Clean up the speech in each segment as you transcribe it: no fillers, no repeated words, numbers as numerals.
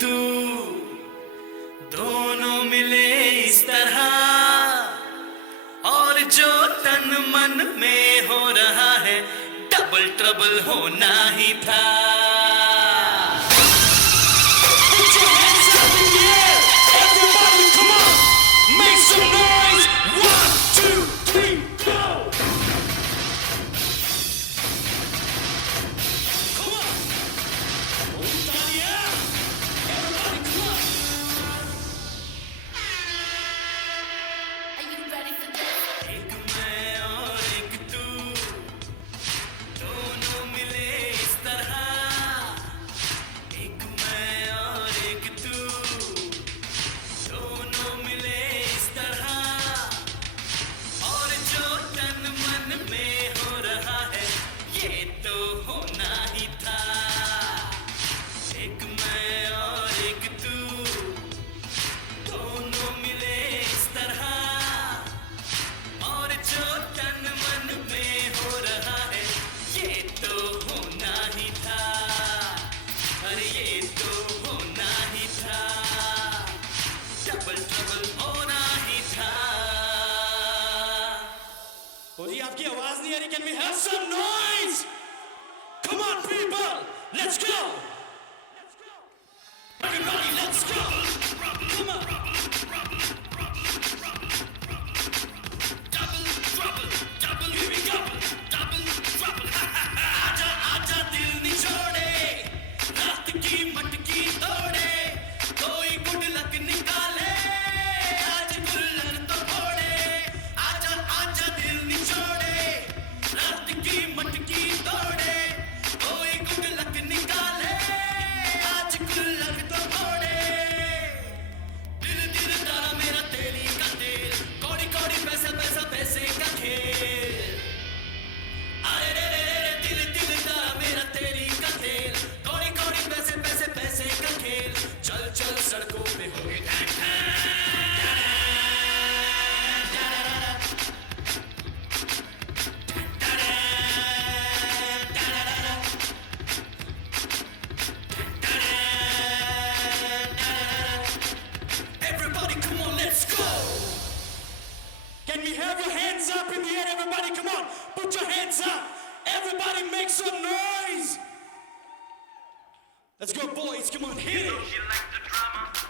तू, दोनों मिले इस तरह, और जो तन मन में हो रहा है डबल ट्रबल होना ही था। आपकी आवाज नहीं आ रही? Can we have some noise? Come on people, let's go. Everybody, let's go. Come on. Double trouble, double here we go. Double trouble. आजा आजा दिल निचोड़े, रात की मटकी तोड़े, कोई गुड लक निकाले, आज गुल्लक तो फोड़े। आजा आजा दिल निचोड़े, रात की मटकी तोड़े, कोई गुड लक निकाले, आज गुल्लक तो फोड़े। दिल दिल तारा मेरा तेली का तेल, कौड़ी कौड़ी पैसा पैसा पैसे का खेल। अरे रे रे रे दिल दिल तारा मेरा तेली का तेल, कौड़ी कौड़ी पैसे पैसे पैसे का खेल। चल चल सड़कों पे होगी ढैंग Everybody, come on, let's go. Can we have your hands up in the air, everybody? Come on, put your hands up. Everybody make some noise. Let's go, boys, come on, hit it.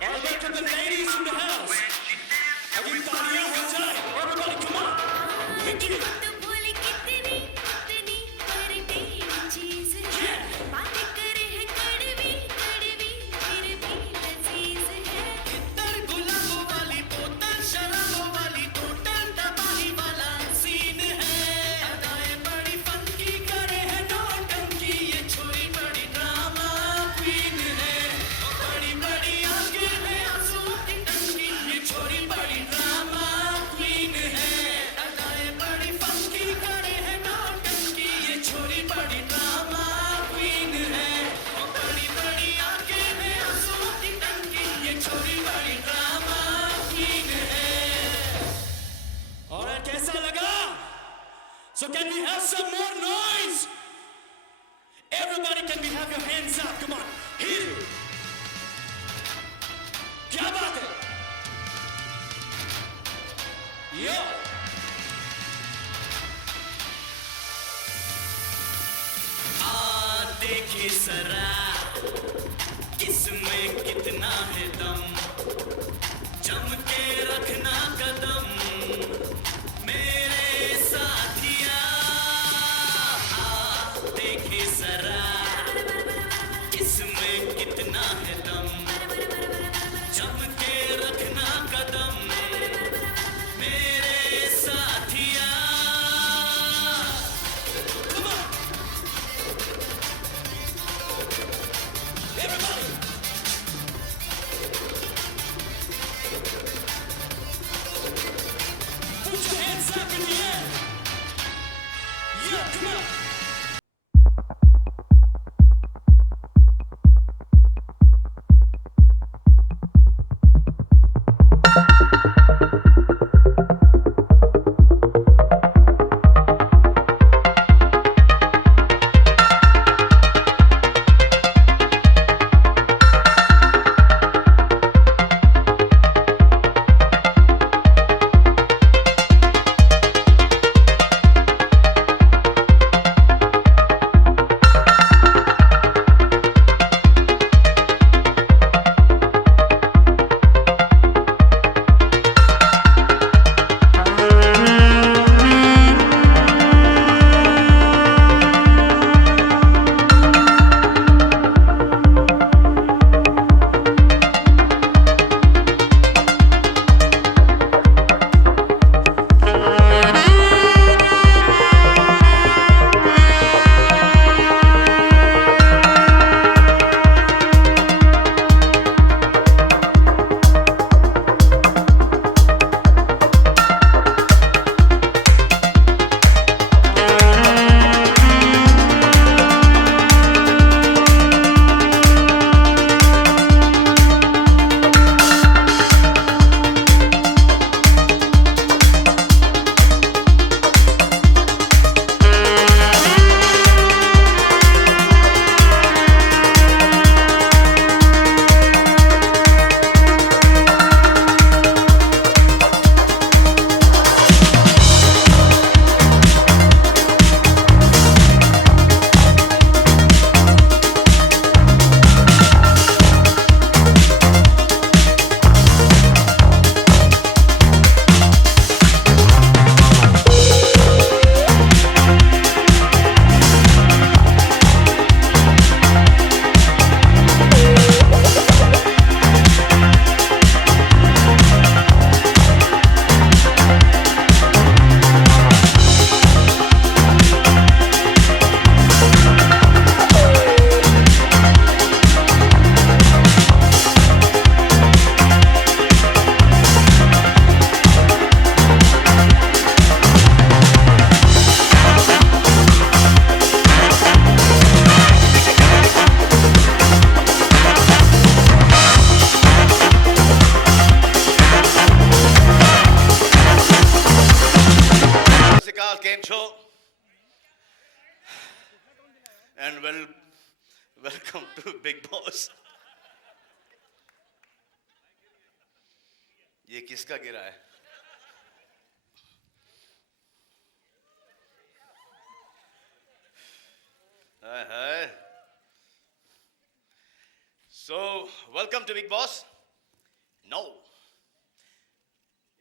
I welcome the ladies in the house. अभी तालियां हो जाए. Everybody, come on. Thank you. So can we have some more noise? Everybody, can we have your hands up? Come on, hit it. क्या बात है? Yo. देखे सरा किसमें कितना है दम, जम के रखना कदम मेरे साथिया। देखे सरा किसमें कितना है दम, जम के रखना कदम मेरे साथिया। Everybody. Welcome to Big Boss. ये किसका गिरा है? हाय. So, welcome to Big Boss. No.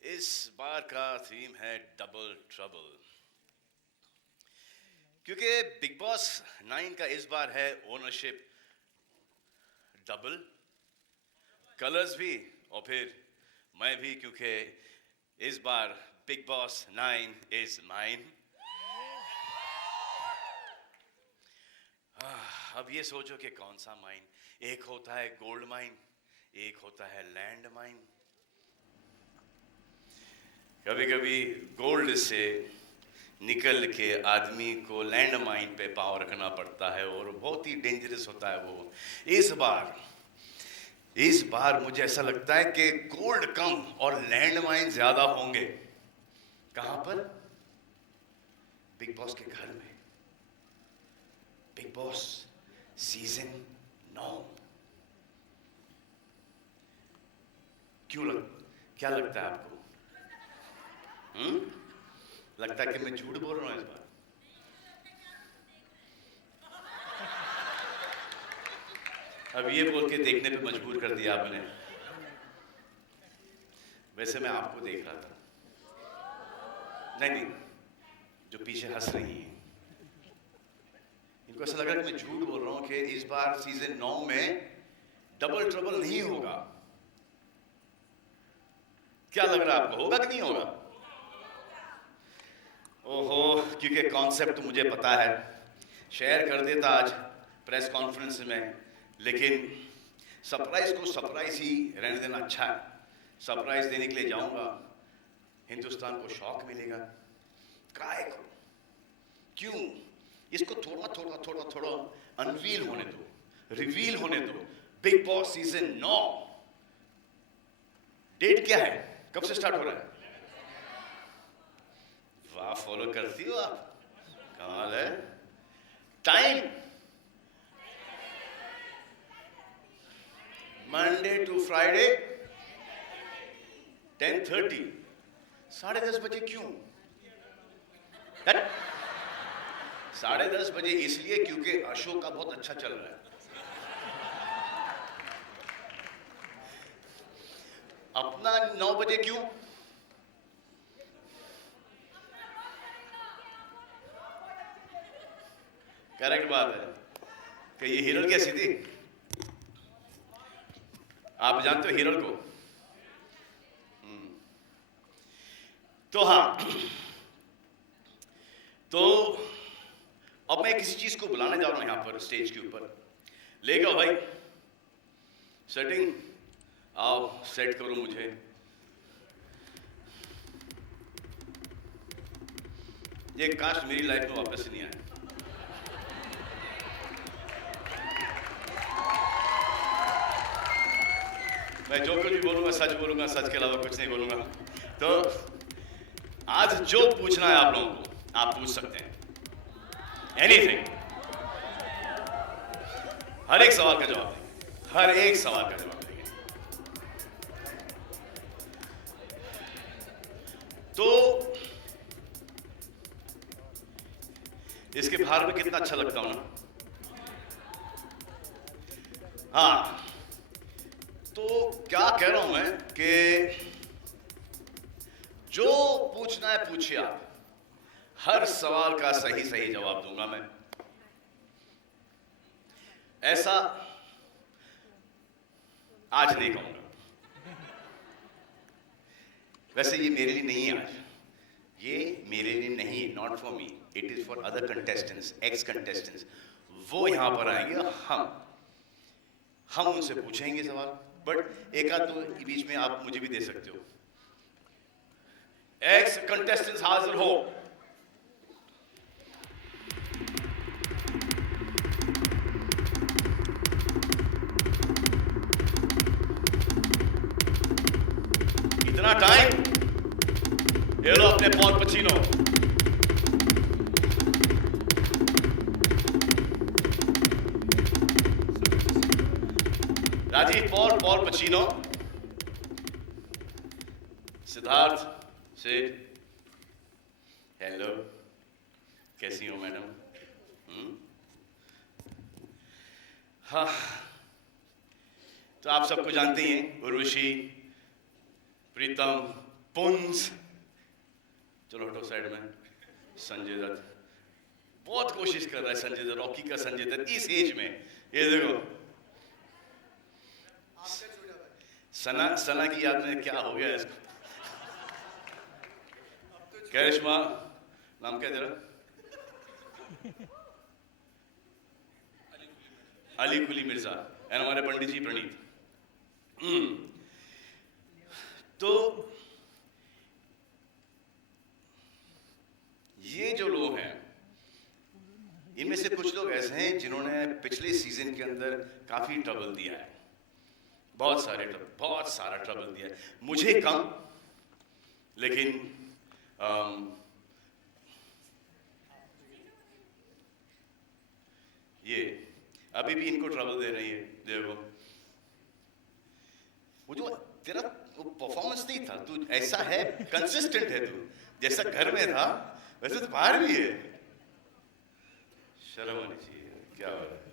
इस बार का थीम है डबल ट्रबल, क्योंकि बिग बॉस 9 का इस बार है ओनरशिप डबल, कलर्स भी और फिर मैं भी, क्योंकि इस बार बिग बॉस 9 इज माइन. अब ये सोचो कि कौन सा माइन. एक होता है गोल्ड माइन, एक होता है लैंड माइन. कभी कभी गोल्ड से निकल के आदमी को लैंड माइन पे पाव रखना पड़ता है और बहुत ही डेंजरस होता है वो. इस बार मुझे ऐसा लगता है कि गोल्ड कम और लैंड माइन ज्यादा होंगे. कहां पर? बिग बॉस के घर में. Big boss season 9. क्या लगता है आपको? लगता है कि मैं झूठ बोल रहा हूं इस बार? अब ये बोल के देखने पे मजबूर कर दिया आपने. वैसे मैं आपको देख रहा था. नहीं, जो पीछे हंस रही हैं, इनको ऐसा लगा कि मैं झूठ बोल रहा हूं कि इस बार सीजन 9 में डबल ट्रबल नहीं होगा. क्या लग रहा है आपको, होगा कि नहीं होगा? ओहो, क्योंकि कॉन्सेप्ट मुझे पता है, शेयर कर देता आज प्रेस कॉन्फ्रेंस में, लेकिन सरप्राइज को सरप्राइज ही रहने देना अच्छा है. सरप्राइज देने के लिए जाऊंगा, हिंदुस्तान को शॉक मिलेगा. काय को? क्यों? इसको थोड़ा अनवील होने दो, रिवील होने दो. बिग बॉस सीजन 9 डेट क्या है? कब से स्टार्ट हो रहा है? वाह, फॉलो करती हो आप, कमाल है. Time Monday to Friday 10:30. 10:30 बजे क्यों? 10:30 बजे इसलिए क्योंकि अशोक का बहुत अच्छा चल रहा है. अपना 9 बजे क्यों? करेक्ट बात है कि ये हिरल कैसी थी. आप जानते हो हिरल को? तो हाँ, तो अब मैं किसी चीज को बुलाने जा रहा हूं यहां पर स्टेज के ऊपर. ले जाओ भाई, सेटिंग आओ, सेट करो मुझे. ये कास्ट मेरी लाइफ में वापस नहीं आया. मैं जो कुछ भी बोलूंगा सच बोलूंगा, सच के अलावा कुछ नहीं बोलूंगा. तो आज जो पूछना है आप लोगों को आप पूछ सकते हैं, एनीथिंग. हर एक सवाल का जवाब देंगे, हर एक सवाल का जवाब देंगे. तो इसके बाहर में कितना अच्छा लगता हूं ना. हाँ, तो क्या कह रहा हूं मैं कि जो पूछना है पूछिए आप. हर सवाल का सही सही जवाब दूंगा मैं. ऐसा आज नहीं कहूंगा. वैसे ये मेरे लिए नहीं है आज, ये मेरे लिए नहीं, not for me, it is for other contestants, x contestants. वो यहां पर आएंगे, हम उनसे पूछेंगे सवाल. बट एक आध तो बीच में आप मुझे भी दे सकते हो. एक्स कंटेस्टेंट्स हाजिर हो. इतना टाइम? ये लो अपने Paul Pacino. Rajiv Paul Pacino, Siddharth Seth, hello, कैसी हो मैडम? हाँ, तो आप सबको जानते ही हैं, उर्वशी, प्रीतम, पुंस, चलो हटो साइड में, संजय दत्त, बहुत कोशिश कर रहा है संजय दत्त, रॉकी का संजय दत्त इस एज में, ये देखो सना की याद में क्या हो गया इसको। करिश्मा, नाम क्या तेरा? अली कुली मिर्जा, एंड हमारे पंडित जी प्रणीत। तो ये जो लोग हैं, इनमें से कुछ लोग ऐसे हैं जिन्होंने पिछले सीजन के अंदर काफी ट्रबल दिया है, बहुत सारा ट्रबल दिया है, मुझे कम, लेकिन ये अभी भी इनको ट्रबल दे रही है। देखो वो जो तेरा वो परफॉर्मेंस नहीं था, तू ऐसा है, कंसिस्टेंट है, तू जैसा घर में था वैसे तो बाहर भी है, शर्म आनी चाहिए, क्या हो रहा है?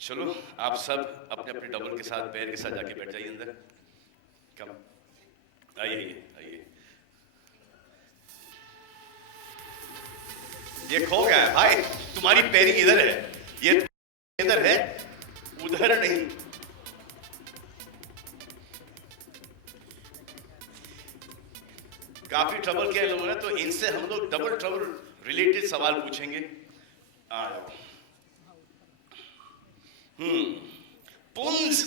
चलो आप सब अपने अपने डबल के साथ, पैर के साथ जाके बैठ जाइए अंदर, कम आइए। ये खो गया है भाई, तुम्हारी पैरी इधर है, ये इधर है, उधर नहीं। काफी ट्रबल किया लोगों ने, तो इनसे हम लोग डबल ट्रबल रिलेटेड सवाल पूछेंगे। आ जाओ। पुंस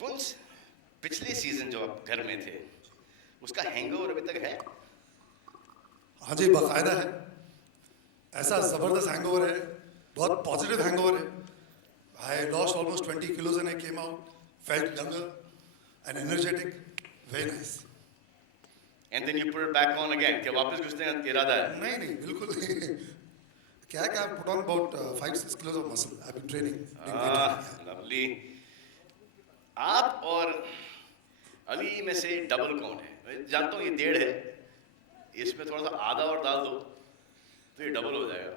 पुंस पिछले सीजन जो आप घर में थे, उसका हैंगओवर अभी तक है? हाँ जी, बाकायदा है, ऐसा जबरदस्त हैंगओवर है, बहुत पॉजिटिव हैंगओवर है। I lost almost 20 kilos and I came out, felt younger and energetic, very nice. And then you put it back on again, क्या वापस घुसने का इरादा है? नहीं, बिल्कुल नहीं। क्या है कि I've put on about 5-6 kilos of muscle. I've been training. Lovely. आप और अली में से डबल कौन है? मैं जानता हूँ ये 1.5 है, इसमें थोड़ा सा आधा और डाल दो तो ये डबल हो जाएगा।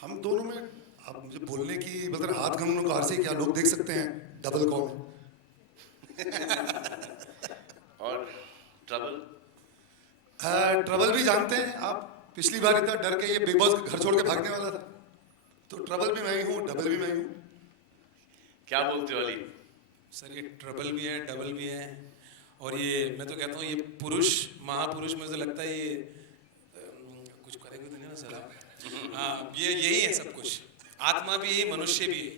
हम दोनों में आप मुझे बोलने की मतलब हाथ घूमने को आरसी क्या लोग देख सकते हैं डबल कौन है। और ट्रबल? ट्रबल भी जानते हैं आप, पिछली बार इतना डर के ये बिग बॉस घर छोड़ के भागने वाला था, तो ट्रबल भी मैं ही हूँ, डबल भी मैं ही हूँ। क्या बोलते हो अली? सर ये ट्रबल भी है, डबल भी है, और ये मैं तो कहता हूँ ये पुरुष महापुरुष, मुझे लगता है ये कुछ करेंगे तो नहीं ना सर आप? हाँ, ये यही है सब कुछ, आत्मा भी है, मनुष्य भी है।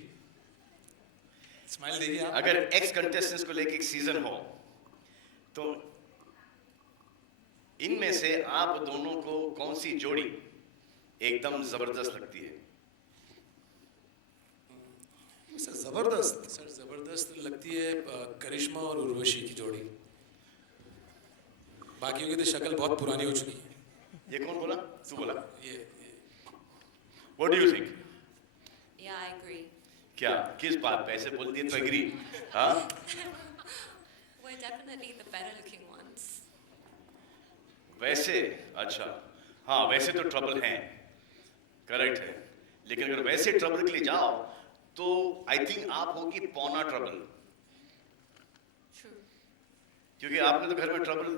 स्माइल देखिए आप। अगर एक्स कंटेस्टेंट्स को लेके एक सीजन हो, तो इनमें से आप दोनों को कौन सी जोड़ी एकदम जबरदस्त लगती है? सर जबरदस्त लगती है करिश्मा और उर्वशी की जोड़ी, बाकियों की तो शक्ल बहुत पुरानी हो चुकी है। ये कौन बोला? तू बोला? ये What do you think? Yeah, I agree. क्या किस बात पे ऐसे बोल दिए तो एग्री? हाँ? We're definitely the better looking ones. वैसे अच्छा, हाँ वैसे तो ट्रबल हैं, करेक्ट है, लेकिन अगर वैसे ट्रबल के लिए जाओ तो आई थिंक आप होगी पौना ट्रबल, True. क्योंकि आपने तो घर में ट्रबल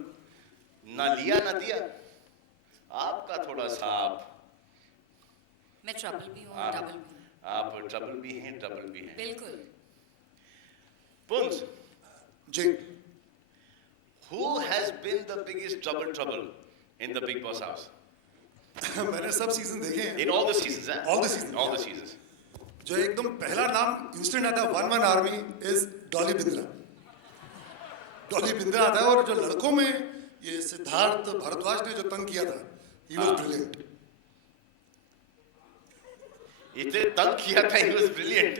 ना लिया ना दिया, आपका थोड़ा सा मैं ट्रबल भी हूँ, डबल भी हूँ। आप ट्रबल भी हैं, डबल भी हैं। बिल्कुल। जी, Who has been the biggest trouble in the Big Boss house? मैंने सब सीजन देखे हैं। In all the seasons, huh? All the seasons. All the seasons. जो एकदम पहला नाम इंस्टेंट आता है 1-1 आर्मी इज डॉली बिंद्रा। डॉली बिंद्रा आता है, और जो लड़कों में ये सिद्धार्थ भारद्वाज ने जो तंग किया था, ही वाज ब्रिलियंट। इतने तंग किया था, he was brilliant.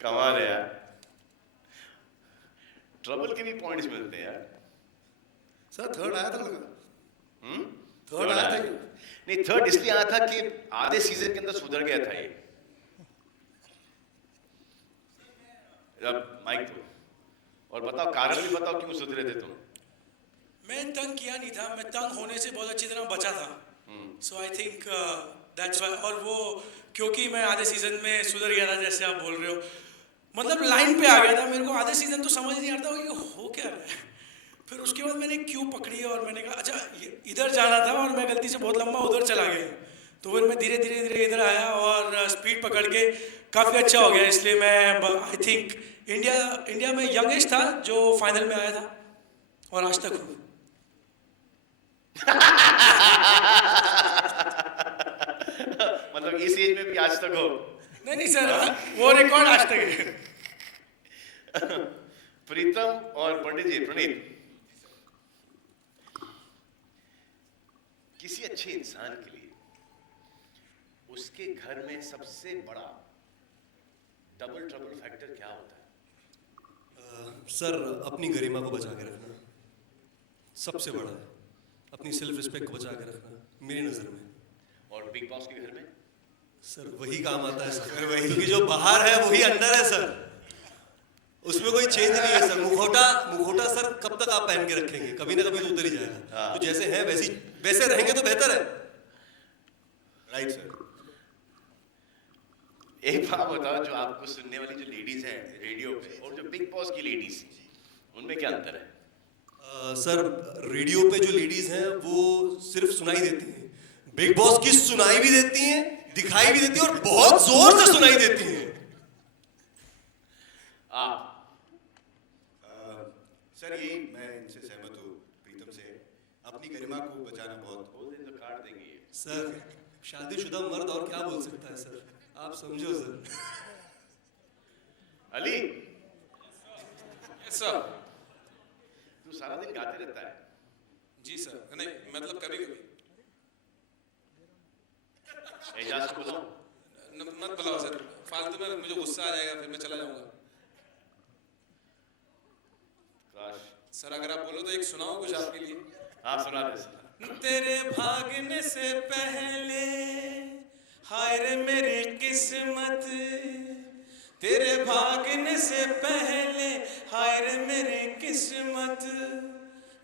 कमाल है यार, ट्रबल के भी पॉइंट्स मिलते हैं यार। सर थर्ड आया था लगा। थर्ड आया था क्या? नहीं, थर्ड इसलिए आया था कि आधे सीजन के अंदर सुधर गया था ये। अब माइक दो और बताओ, कारण भी बताओ क्यों सुधरे थे तुम। मैं तंग किया नहीं था, मैं तंग होने से बहुत अच्छी तरह बचा था। सो आई थिंक दैट्स व्हाई। और वो क्योंकि मैं आधे सीजन में सुधर गया था, जैसे आप बोल रहे हो, मतलब लाइन पे आ गया था। मेरे को आधे सीजन तो समझ नहीं आता कि हो क्या रहा है। फिर उसके बाद मैंने क्यू पकड़ी और मैंने कहा अच्छा इधर जाना था, और मैं गलती से बहुत लंबा उधर चला गया। तो फिर मैं धीरे धीरे इधर आया और स्पीड पकड़ के काफ़ी अच्छा हो गया। इसलिए मैं आई थिंक इंडिया में यंगेस्ट था जो फाइनल में आया था, और आज तक हूँ। मतलब इस एज में भी आज तक हो। नहीं सर, वो रिकॉर्ड आज तक है। प्रीतम और पंडित जी, प्रणीत, किसी अच्छे इंसान के लिए उसके घर में सबसे बड़ा डबल ट्रबल फैक्टर क्या होता है? सर अपनी गरिमा को बचा के रखना सबसे बड़ा है। अपनी सेल्फ रिस्पेक्ट को बचा के रखना मेरी नज़र में। और बिग बॉस के घर में सर वही काम आता है सर, वही, क्योंकि जो बाहर है वही अंदर है सर, उसमें कोई चेंज नहीं है सर। मुखौटा सर कब तक आप पहन के रखेंगे, कभी ना कभी तो उतर ही जाएगा। तो जैसे हैं वैसे रहेंगे तो बेहतर है। Right sir. एक बात बताओ, जो आपको सुनने वाली जो लेडीज हैं रेडियो पे और जो बिग बॉस की लेडीज, उनमें क्या अंतर है? सर रेडियो पे जो लेडीज हैं वो सिर्फ सुनाई देती हैं, बिग बॉस की सुनाई भी देती हैं, दिखाई भी देती हैं, और बहुत जोर से सुनाई देती हैं। आप सर यही मैं इनसे सहमत हूँ प्रीतम से, अपनी गरिमा को बचाना बहुत। बोल दें तो काट देंगे ये। सर शादीशुदा मर्द और क्या बोल सकता है सर, आप समझो सर। अली, सर तू सारा दिन गाते रहता है। जी सर, नहीं मतलब कभी कभी। एजाज को बुलाओ। मत बुलाओ सर, फालतू में मुझे गुस्सा आ जाएगा, फिर मैं चला जाऊंगा। काश। सर अगर आप बोलो तो एक सुनाओ कुछ आपके लिए। हाँ सुना दे। तेरे भागने से पहले हाय रे मेरी किस्मत, तेरे भागने से पहले हाय रे मेरी किस्मत,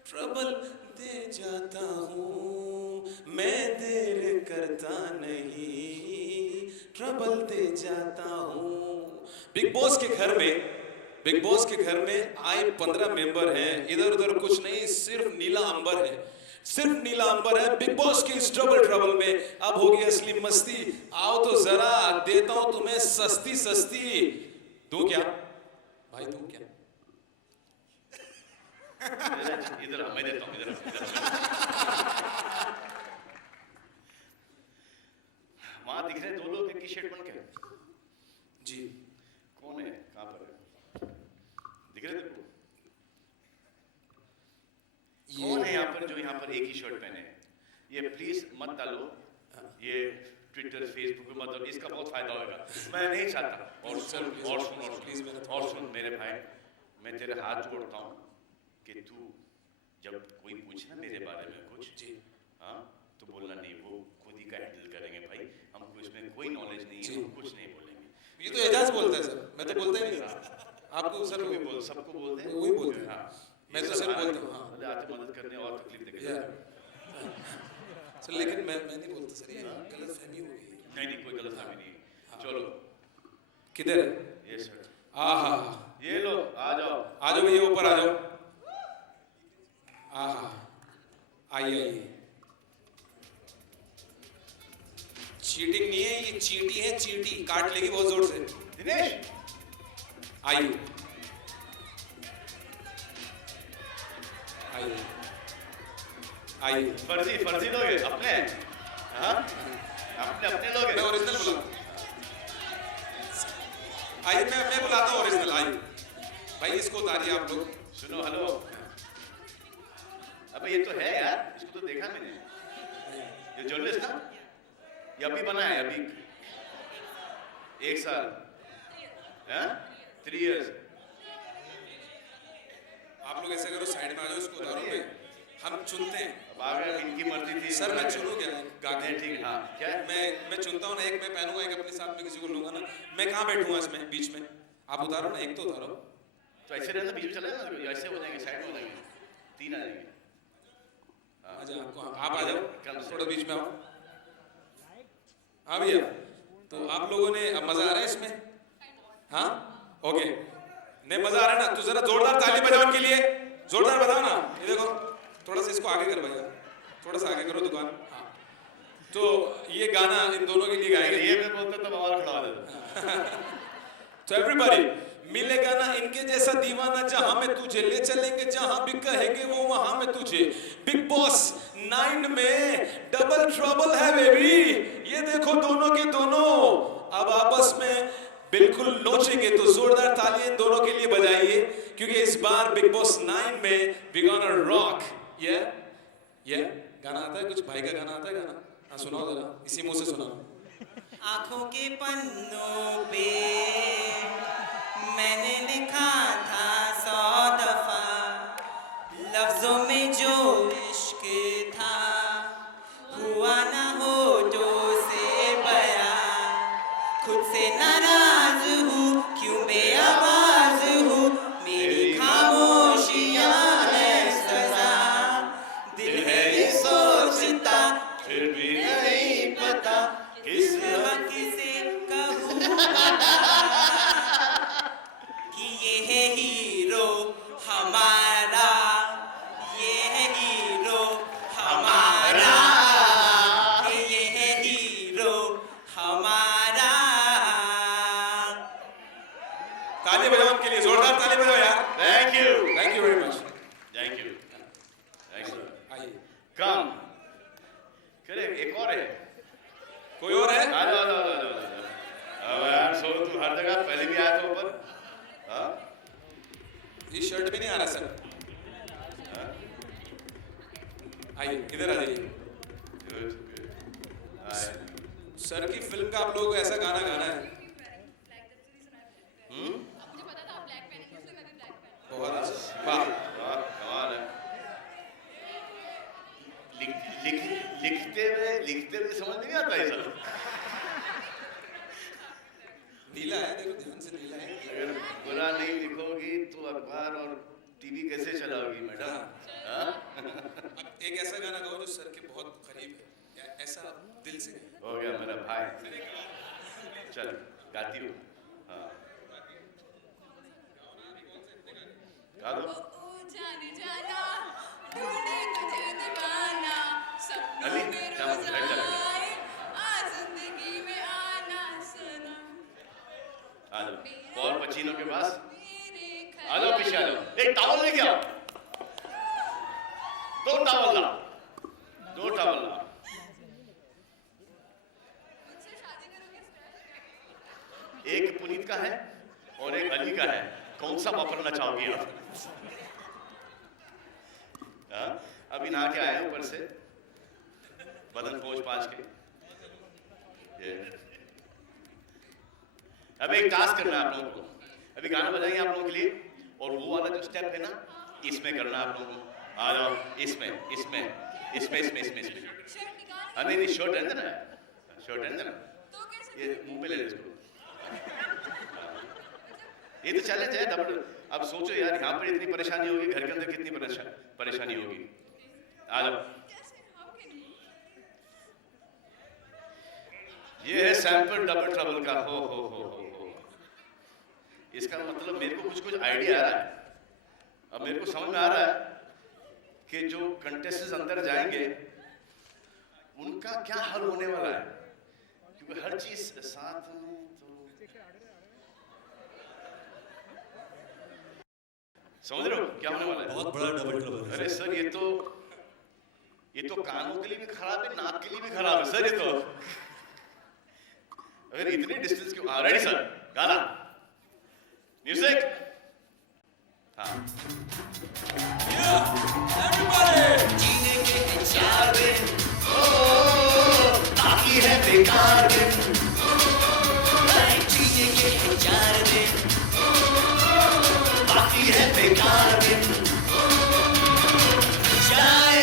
ट्रबल दे जाता हूँ मैं देर करता नहीं, ट्रबल दे जाता हूँ। बिग बॉस के घर में आए 15 मेंबर हैं, इधर उधर कुछ नहीं, सिर्फ नीला अंबर है, सिर्फ नीला अंबर है। बिग बॉस की इस डबल ट्रबल में अब होगी असली मस्ती। आओ तो जरा देता हूं तुम्हें सस्ती सस्ती। दूं क्या भाई, दूं क्या? इधर मैं देता हूँ, इधर वहां दिख रहे दो लोग एक ही शर्ट बन के। जी कौन है, कहां पर है? दिख रहे तेरे को? कौन है यहाँ पर जो यहाँ पर एक ही शर्ट पहने? ये प्लीज मत डालो, ये ट्विटर फेसबुक पे मत डालो, इसका बहुत फायदा होगा। मैं नहीं चाहता। और सुन मेरे भाई, मैं तेरे हाथ जोड़ता हूँ कि तू जब कोई पूछे ना मेरे बारे में कुछ, जी हाँ, तो बोलना नहीं, वो खुद ही का हैंडल करेंगे भाई, हमको इसमें कोई नॉलेज नहीं है, हम कुछ नहीं बोलेंगे। ये तो एजाज बोलता है सर, मैं तो बोलता ही नहीं। आपको सर सबको बोल, सबको बोलते हैं, वही बोलते हैं। हाँ, मैं तो सिर्फ बोलता हूँ। हाँ आते मदद करने और तकलीफ देंगे सर, लेकिन मैं नहीं बोलता सर, ये गलत फहमी हो गई। नहीं कोई गलत फहमी नहीं। चलो किधर है ये सर? आहा, ये लो, आ जाओ भैया ऊपर आ जाओ। आहा, आइए। चीटिंग नहीं है ये, चीटी है, चीटी काट लेगी बहुत जोर से। दिनेश आइए आइए। फर्जी लोग हैं अपने, हाँ अपने लोग मैं हैं। ओरिजिनल बुला, आइए मैं बुलाता हूँ ओरिजिनल। आइए भाई, इसको उतारिए आप लोग। सुनो, हेलो, अबे ये तो है यार, इसको तो देखा मैंने, ये जर्नलिस्ट ना, ये अभी बना है, अभी 1 साल, 3 years। आप लोग ऐसे करो, साइड में आ जाओ, इसको उतारो। हम चुनते हैं। अब आगे इनकी मर्जी थी। सर मैं चुनूं क्या गा के? ठीक है, हाँ क्या है? मैं चुनता हूँ ना, एक मैं पहनूंगा, एक अपने साथ में किसी को लूंगा ना। मैं कहाँ बैठूंगा इसमें बीच में? आप उतारो ना, एक तो उतारो। तो ऐसे रहना, बीच में चले ना, ऐसे हो जाएंगे, साइड में हो जाएंगे, 3 आ जाएंगे। अच्छा आपको, आप आ जाओ थोड़ा बीच में आओ। हाँ भैया, तो आप लोगों ने, अब मजा आ रहा है इसमें? हाँ ओके, नहीं मजा आ रहा है ना? तो जरा जोरदार ताली बजाओ इनके लिए, जोरदार बजाओ ना। ये देखो थोड़ा सा इसको आगे कर भैया, थोड़ा सा आगे करो दुकान। हाँ तो ये गाना इन दोनों के लिए गाएंगे। ये मैं बोलता तो बवाल खड़ा देता। तो एवरीबॉडी मिलेगा ना इनके जैसा दीवाना, जहां में तुझे ले चलेंगे, जहां भी कहेंगे वो वहां में तुझे। बिग बॉस 9 में डबल ट्रबल है बेबी, ये देखो दोनों के दोनों अब आपस में बिल्कुल नोचेंगे। तो जोरदार ताली इन दोनों के लिए बजाइए, क्योंकि इस बार बिग बॉस 9 में वी गोना रॉक। ये गाना आता है कुछ? भाई का गाना आता है गाना? हाँ सुनाओ जरा, इसी मुंह से सुनाओ। आंखों के पन्नों पे मैंने लिखा था 100 दफा, लफ्जों में जो इश्क था हुआ ना होठों से बयां। खुद से नाराज हूँ, क्यों बेआवाज हूँ, मेरी खामोशियाँ है सजा। दिल है ये सोचता फिर भी नहीं पता किस वक्त से कहूँ कि ये है हीरो हमारा, ये है हीरो हमारा, कि ये है हीरो हमारा। ताली बजाओ उनके लिए, जोरदार ताली बजाओ यार। Thank you very much. Thank you. आइए, कम करे, एक और है, कोई और है? आ जाओ, आ जाओ, आ जाओ। अब यार सो तू हर जगह पहले भी आया था ऊपर। हाँ ये शर्ट भी नहीं आ रहा सर। आइए इधर आ जाइए। Good, good. आए। सर की फिल्म का आप लोगों को ऐसा गाना गाना है। बहुत अच्छा, वाह। वाह, कमाल है। लिखते हुए समझ नहीं आता ये सब। नीला है, देखो ध्यान से नीला है। अगर बुरा नहीं लिखोगी तो अखबार और टीवी कैसे चलाओगी मैडम? हाँ? अब एक ऐसा गाना गाओ जो सर के बहुत करीब है, या ऐसा दिल से। हो गया मेरा भाई, चल गाती हूँ। हाँ गा दो। जाने जाना ढूंढे तुझे दीवाना, सपनों अली, में जाओ, रोज बैठ जा। आए, आ जिंदगी में आना सनम। आ जाओ, पॉल पचीनो के पास मेरे आ जाओ, पीछे आ जाओ। एक टॉवल लेके आओ, 2 टॉवल ला, 2 टॉवल ला। मुझसे शादी करोगे सर? एक पुनीत का है और एक अली का है, कौन सा वापरना चाहोगी आप? हाँ? अभी नहा के आए हैं ऊपर से, बदन पोंछ पाछ के। ये। अब एक टास्क करना है आप लोगों को। अभी गाना बजाएंगे आप लोगों के लिए, और वो वाला जो स्टेप है ना, इसमें करना है आप लोगों को। आ जाओ, इसमें इसमें इसमें इसमें इसमें इसमें। शर्ट निकाल के नहीं नहीं, शर्ट रहने देना, शर्ट रहने देना। तो कैसे? ये मुंह पे ले ले इसको। ये तो चैलेंज है डबल। अब सोचो यार, यहाँ पर इतनी परेशानी होगी, घर के अंदर कितनी परेशानी होगी। आ जाओ, कैसे? How can you? ये है सैंपल डबल ट्रबल का। हो। इसका मतलब मेरे को कुछ आइडिया आ रहा है। अब मेरे को समझ में आ रहा है कि जो कंटेस्टेंट्स अंदर जाएंगे उनका क्या हल होने वाला है, क्योंकि हर चीज साथ में तो समझ रहे हो क्या होने वाला है? बहुत बड़ा डबल ट्रबल है। अरे सर, ये तो कानों के लिए भी खराब है, नाक के लिए भी खराब है सर। ये तो अगर इतने डिस्टेंस क्यों? रेडी सर, गाना, म्यूजिक। हाँ, जीने के हैं 4 दिन, बाकी है बेकार दिन। जीने के हैं 4 दिन, बाकी है बेकार दिन। जाए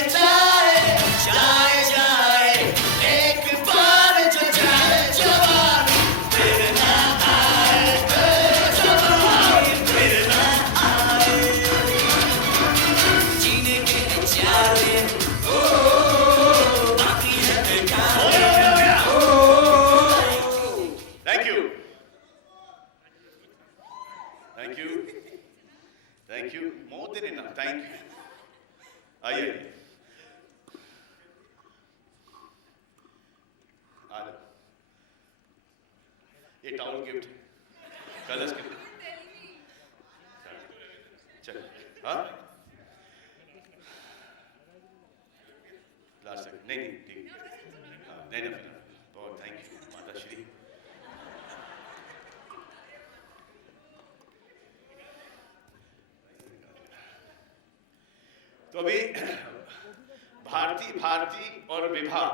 ये टॉवल गिफ्ट, कलर्स गिफ्ट। चल, हाँ? लास्ट सेकंड, नहीं ठीक, हाँ, नहीं ना, बहुत थैंक यू माता श्री। तो अभी भारती और विभा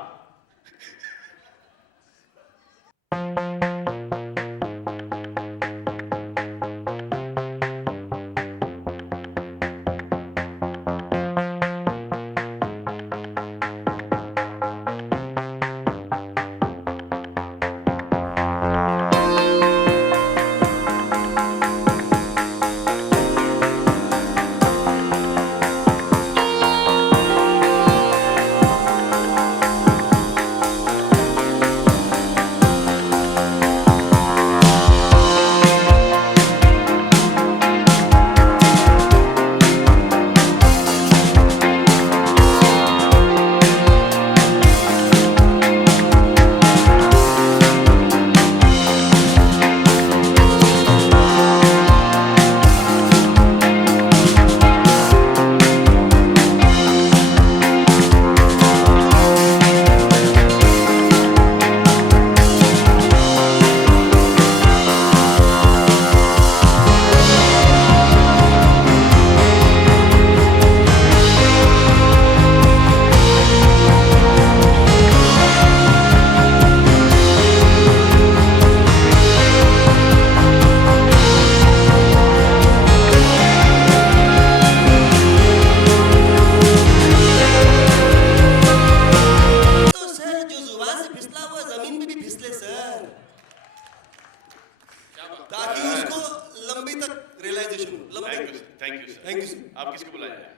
आप किसको बुलाया है?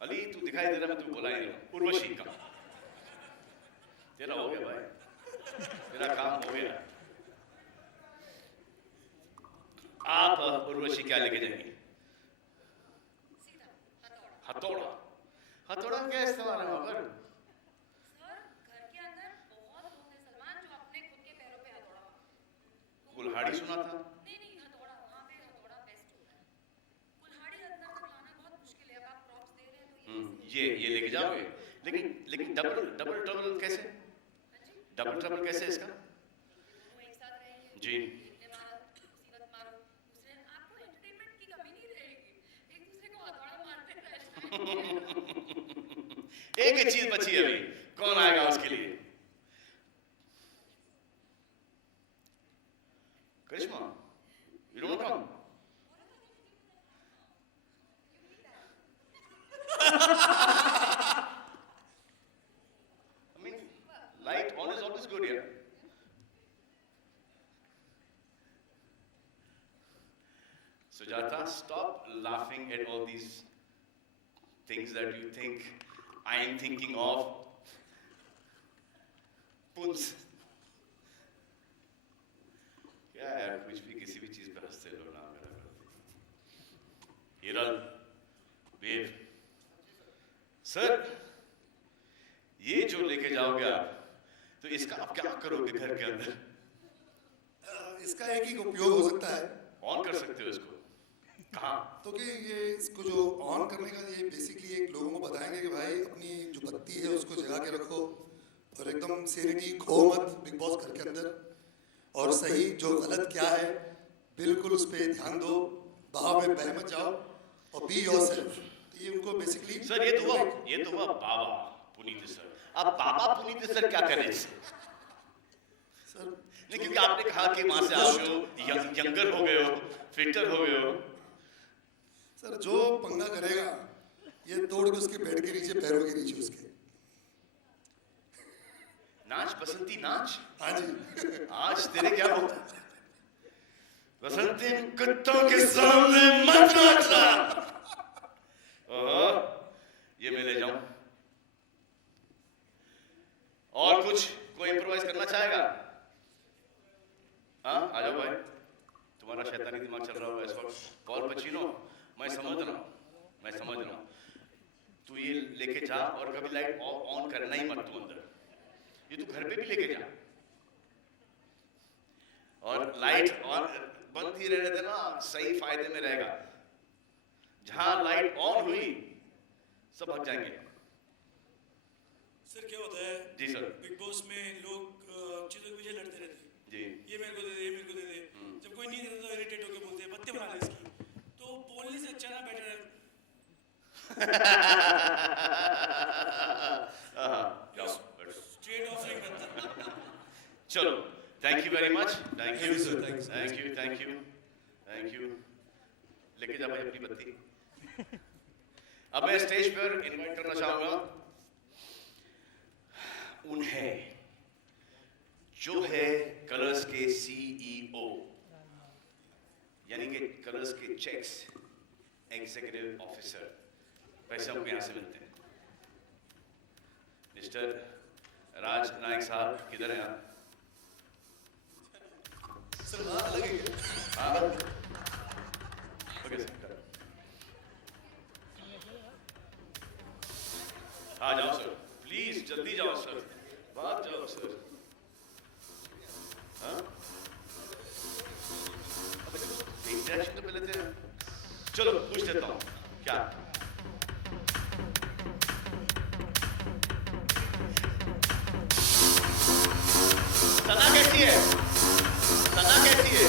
अली तू दिखाई दे रहा, मैं तू बुला ही रहा। उर्वशी का तेरा हो गया भाई, तेरा काम हो गया। आप उर्वशी क्या लेके जाएंगे? हथौड़ा। हथौड़ा क्या इस्तेमाल है वहां पर? कुल्हाड़ी सुना था। नहीं नहीं, हथौड़ा वहाँ पे हथौड़ा बेस्ट होता है। कुल्हाड़ी अंदर तक लाना बहुत मुश्किल है। अब आप प्रॉप्स दे रहे हैं तो ये लेके जाओगे, लेकिन डबल ट्रबल कैसे? डबल ट्रबल कैसे इसका? वो एक साथ रहेंगे जी। मुसीबत मारो, दूसरे आपको एंटरटेनमेंट की कमी नहीं रहेगी, एक दूसरे को हथौड़ा मारते रह जाएंगे। एक ही चीज बची है अभी, कौन आएगा उसके लिए? करिश्मा, you don't come? I mean, light on is always good here. Sujata, stop laughing at all these things that you think I am thinking of. Puns. क्या यार, कुछ भी किसी भी चीज पे हंसते लोग नाम करा करते। हिरल, वीर, सर ये जो लेके जाओगे आप, तो इसका आप क्या करोगे घर के अंदर? इसका एक ही उपयोग हो सकता है। ऑन कर सकते हो इसको? कहाँ? तो कि ये इसको जो ऑन करने का, ये बेसिकली एक लोगों को बताएंगे कि भाई अपनी जो बत्ती है उसको जगा के रखो और एकदम सेनिटी खो मत बिग बॉस घर के अंदर, और सही जो गलत क्या है बिल्कुल उस पर ध्यान दो, भाव में बह मत जाओ और बी योरसेल्फ। तो ये उनको बेसिकली सर ये तो हुआ बाबा पुनीत सर। अब बाबा पुनीत सर क्या करें इससे? सर नहीं, क्योंकि आपने कहा कि वहां से आप हो, यंगर हो गए हो, फिटर हो गए हो। सर जो पंगा करेगा ये तोड़ के उसके बेड के नीचे, पैरों के नीचे उसके। नाच बसंती नाच। हाँ जी। आज तेरे क्या होता? बसंती कुत्तों के सामने मत नाचना। ओहो, ये मैं ले जाऊं। और कुछ कोई इम्प्रोवाइज करना चाहेगा? हाँ आ जाओ भाई, तुम्हारा शैतानी दिमाग चल रहा होगा इस वक्त। पॉल पचीनो, मैं समझ रहा हूँ। तू ये लेके जा और कभी लाइट ऑन करना ही मत तू अंदर। ये तू घर पे भी लेके जा, और लाइट ऑन बंद ही रहने देना, सही फायदे में रहेगा। जहां लाइट ऑन हुई सब भाग जाएंगे। सर क्या होता है जी सर। बिग बॉस में लोग चीजों के पीछे लड़ते रहते हैं, जी ये मेरे को दे दे, ये मेरे को दे दे। जब कोई नहीं देता तो इरिटेट होकर बोलते हैं बत्ती बना ले इसकी। तो बोलने से अच्छा ना बेटर है स्ट्रेट ऑफरिंग करता। चलो, thank you very much, thank you Thank you, sir. Thank you. Thank you thank you thank you. लेके जा भाई अपनी बत्ती। अब मैं स्टेज पर इनवाइट करना चाहूंगा उन्हें जो है कलर्स के सीईओ, यानी कि कलर्स के चेक्स एग्जीक्यूटिव ऑफिसर, पैसे हमको यहां से मिलते हैं। मिस्टर राज नायक साहब किधर हैं आप? सर हाँ अलग है क्या? हाँ ओके सर, आ जाओ सर, प्लीज जल्दी जाओ सर, भाग जाओ सर। हाँ इंटरेक्शन तो पहले थे। चलो पूछ लेता हूँ क्या सना कैसी है? सना कैसी है?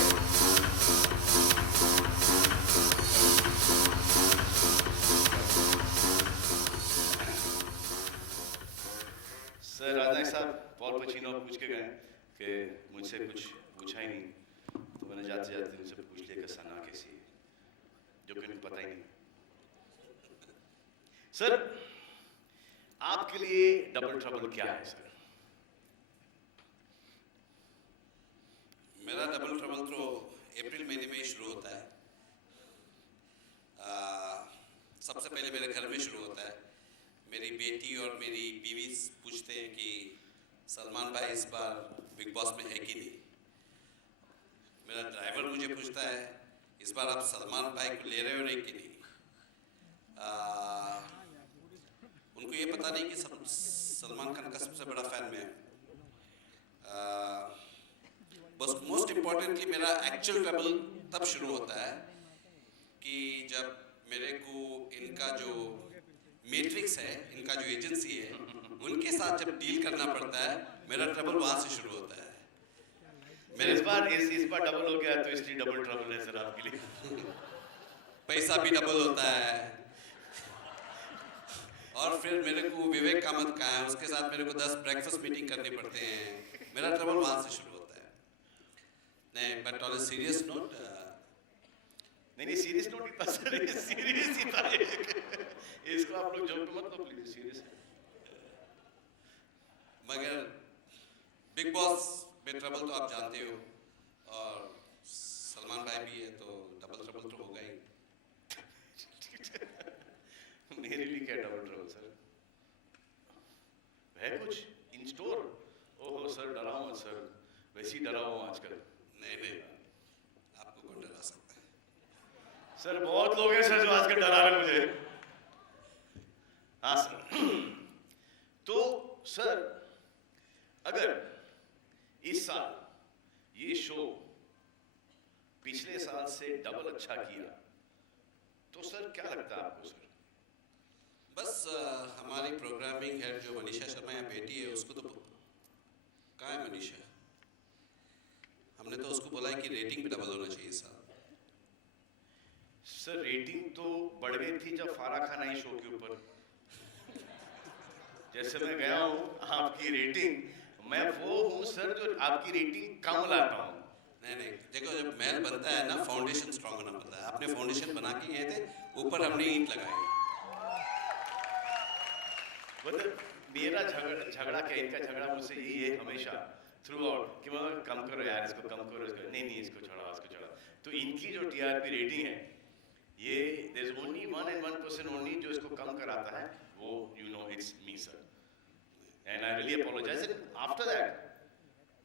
सर राजनायक साहब पॉल पचीनो पूछ के गए कि मुझसे कुछ पूछा ही नहीं, तो मैंने जाते जाते उनसे पूछ लिया कि सना कैसी है, जो कि उनको पता ही नहीं। सर आपके लिए डबल ट्रबल क्या है सर? मेरा डबल ट्रबल तो अप्रैल महीने में ही शुरू होता है। सबसे पहले मेरे घर में शुरू होता है। मेरी बेटी और मेरी बीवी पूछते हैं कि सलमान भाई इस बार बिग बॉस में है कि नहीं। मेरा ड्राइवर मुझे पूछता है इस बार आप सलमान भाई को ले रहे हो नहीं कि नहीं। उनको ये पता नहीं कि सलमान खान का सबसे बड़ा फैन मैं हूँ। बस मोस्ट इम्पॉर्टेंटली मेरा एक्चुअल ट्रबल तब शुरू होता है कि जब मेरे को इनका जो मैट्रिक्स है, इनका जो एजेंसी है, उनके साथ जब डील करना पड़ता है, मेरा ट्रबल वहां से शुरू होता है। मेरे इस बार डबल हो गया, तो इसलिए डबल ट्रबल है सर आपके लिए। पैसा भी डबल होता है और फिर मेरे को विवेक कामत का है, उसके साथ मेरे को 10 ब्रेकफास्ट मीटिंग करने पड़ते हैं। मेरा ट्रबल वहां से शुरू होता है। नहीं but on a serious note, नहीं सीरियस नोट ही था सर, सीरियस ही था ये। इसको आप लोग जोक मत लो प्लीज, सीरियस है। मगर बिग बॉस में ट्रबल तो आप जानते हो, और सलमान भाई भी है तो डबल ट्रबल तो होगा ही। मेरे लिए क्या डबल ट्रबल सर है? कुछ इन स्टोर? ओहो सर डरा हूँ सर, वैसे ही डरा हूँ आजकल। नहीं आपको कौन डरा सकता है? सर बहुत लोग हैं सर जो आजकल डरा रहे मुझे। हाँ सर। तो सर अगर इस साल ये शो पिछले साल से डबल अच्छा किया तो सर क्या लगता है आपको सर? बस हमारी प्रोग्रामिंग हेड जो मनीषा शर्मा यहाँ बेटी है, उसको तो कहाँ है मनीषा? हमने तो उसको बोला है कि रेटिंग भी डबल होना चाहिए साहब। सर रेटिंग तो बढ़ गई थी जब फारा खान आई शो के ऊपर। जैसे मैं गया हूँ आपकी रेटिंग, मैं वो हूँ सर जो आपकी रेटिंग कम लाता हूँ। नहीं देखो, जब महल बनता है ना, फाउंडेशन स्ट्रांग होना पड़ता है। आपने फाउंडेशन बना के गए थे, ऊपर हमने ईंट लगाई। मतलब मेरा झगड़ा क्या, इनका झगड़ा मुझसे यही है हमेशा थ्रू आउट कि मतलब कम करो यार, इसको कम करो, इसको नहीं इसको छोड़ा, इसको छोड़ा। तो इनकी जो टीआरपी रेटिंग है ये there is only 1 and 1% only जो इसको कम कराता है, वो you know it's me sir, and I really apologise. After that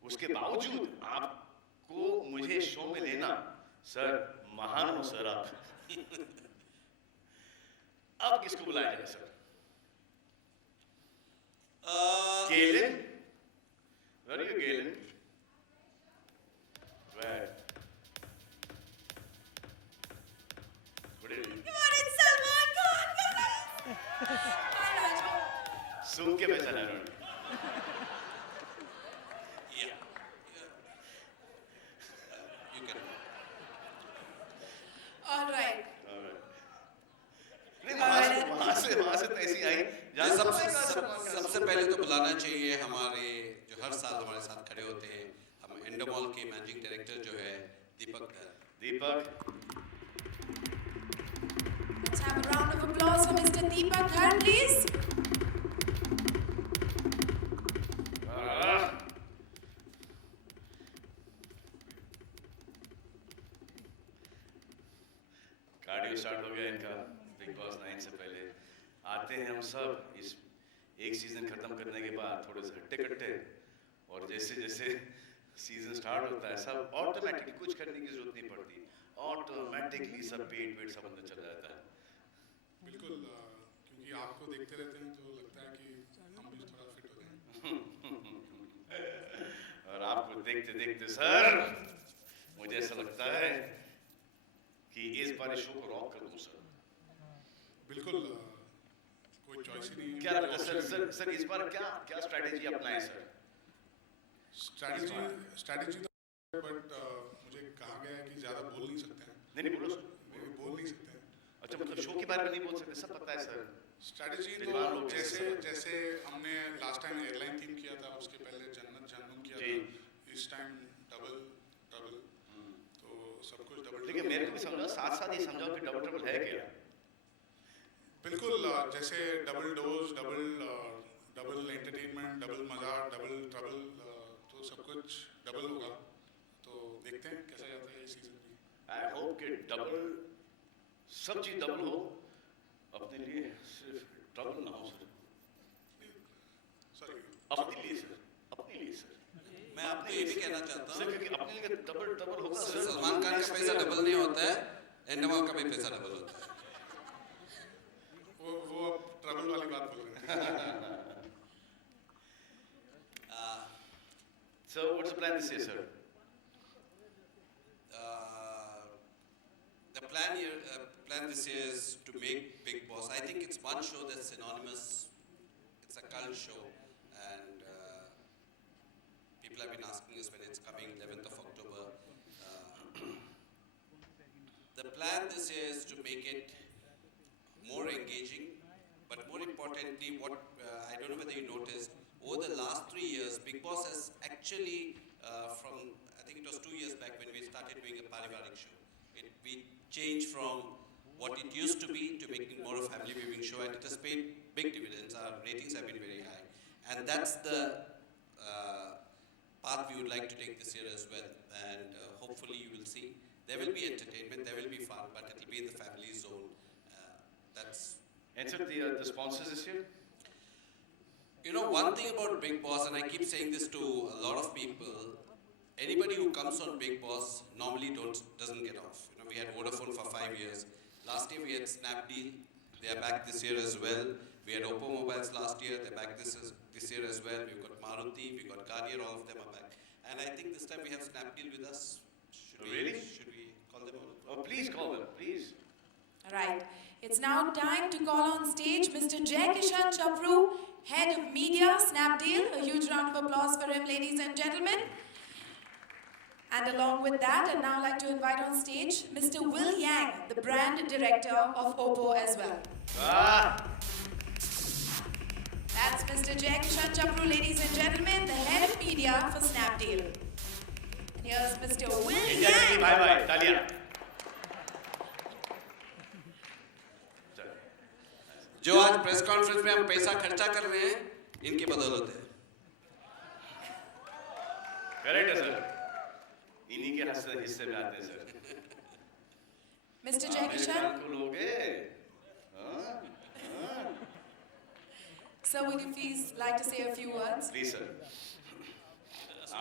उसके बावजूद आपको मुझे शो में लेना सर, महान हो सर आप। अब किसको बुलाया जाए सर? केलिन Where are you, Galen? Where? Good evening. Salman Khan, guys! सूंघ के पहचाना उन्होंने. Yeah. You can. All right. नहीं वहाँ से तो ऐसी आई जहाँ सबसे पहले तो बुलाना चाहिए हमारे जो हर साल हमारे साथ खड़े होते हैं, हम एंडोमॉल के मैनेजिंग डायरेक्टर जो है दीपक धर. दीपक. Let's have a round of applause for Mr. Deepak Dhar, please. Cardio start हो गया इनका बिग बॉस 9 से पहले. आते हैं हम सब इस एक सीजन खत्म करने के बाद थोड़े से हट्टे कट्टे, और जैसे जैसे सीजन स्टार्ट होता है सब ऑटोमेटिकली कुछ करने की जरूरत नहीं पड़ती, ऑटोमेटिकली सब पेट सब अंदर चला जाता है. बिल्कुल, क्योंकि आपको देखते रहते हैं तो लगता है कि हम भी थोड़ा फिट हो जाएं. और आपको देखते देखते सर मुझे ऐसा लगता है कि इस बार इस शो को रॉक कर दूं सर. बिल्कुल, कोई चॉइस ही नहीं है. क्या लगता है सर इस बार क्या स्ट्रेटेजी अपनाएं सर? स्ट्रैटेजी तो, बट मुझे कहा गया है कि ज़्यादा बोल नहीं सकते हैं. नहीं बोलो सर. बोल नहीं सकते हैं. अच्छा, मतलब शो के बारे में नहीं बोल सकते, सब पता है सर. स्ट्रैटेजी तो जैसे हमने लास्ट टाइम एयरलाइन थीम किया था, उसके पहले जन्नत जहन्नुम किया था, इस टाइम डबल ट्रबल, तो सब कुछ डबल. लेकिन मेरे को भी समझाओ, साथ ही समझाओ कि डबल ट्रबल है क्या? बिल्कुल, जैसे double dose, double entertainment, double मजा, डबल ट्रबल, तो सब कुछ डबल होगा. तो देखते हैं कैसा जाता है ये सीजन भी. आई होप कि डबल सब चीज डबल हो, अपने लिए सिर्फ ट्रबल ना हो सर. सॉरी, अपने लिए सर. मैं आपको ये भी कहना चाहता सर हूँ क्योंकि अपने लिए डबल होगा सर. सलमान खान का पैसा डबल नहीं होता है, एंडोमॉल का भी पैसा डबल होता है. वो अब ट्रबल वाली बात बोल रहे हैं. So what's the plan this year, sir? The plan this year is to make Big Boss. I think it's one show that's synonymous. It's a cult show, and people have been asking us when it's coming, 11th of October. The plan this year is to make it more engaging, but more importantly, what I don't know whether you noticed, over the last 3 years, Big Boss has actually, from I think it was 2 years back when we started doing a Parivarik show, we changed from what it used to be to making more a family viewing show, and it has paid big dividends. Our ratings have been very high, and that's the path we would like to take this year as well. And hopefully, you will see there will be entertainment, there will be fun, but it will be in the family zone. And sir, the sponsors this year? You know, one thing about Big Boss, and I keep saying this to a lot of people, anybody who comes on Big Boss normally doesn't get off. You know, we had Vodafone for 5 years. Last year we had Snapdeal. They are back this year as well. We had Oppo Mobiles last year. They're back this year as well. We've got Maruti, we've got Guardian, all of them are back. And I think this time we have Snapdeal with us. Really? Should we call them all? Oh, please call them, please. All right. It's now time to call on stage Mr. Jai Kishan Chapru, Head of Media, Snapdeal. A huge round of applause for him, ladies and gentlemen. And along with that, I'd now like to invite on stage Mr. Will Yang, the brand director of Oppo as well. That's Mr. Jai Kishan Chapru, ladies and gentlemen, the Head of Media for Snapdeal. And here's Mr. Will Yang. Bye-bye, Talia. जो आज press conference में हम पैसा खर्चा कर रहे हैं, इनकी बदौलत है. करेक्ट है सर, इन्हीं के हिस्से में आते हैं सर. Mr. Jai Kishan. को लोगे? Sir, would you please like to say a few words? Please sir.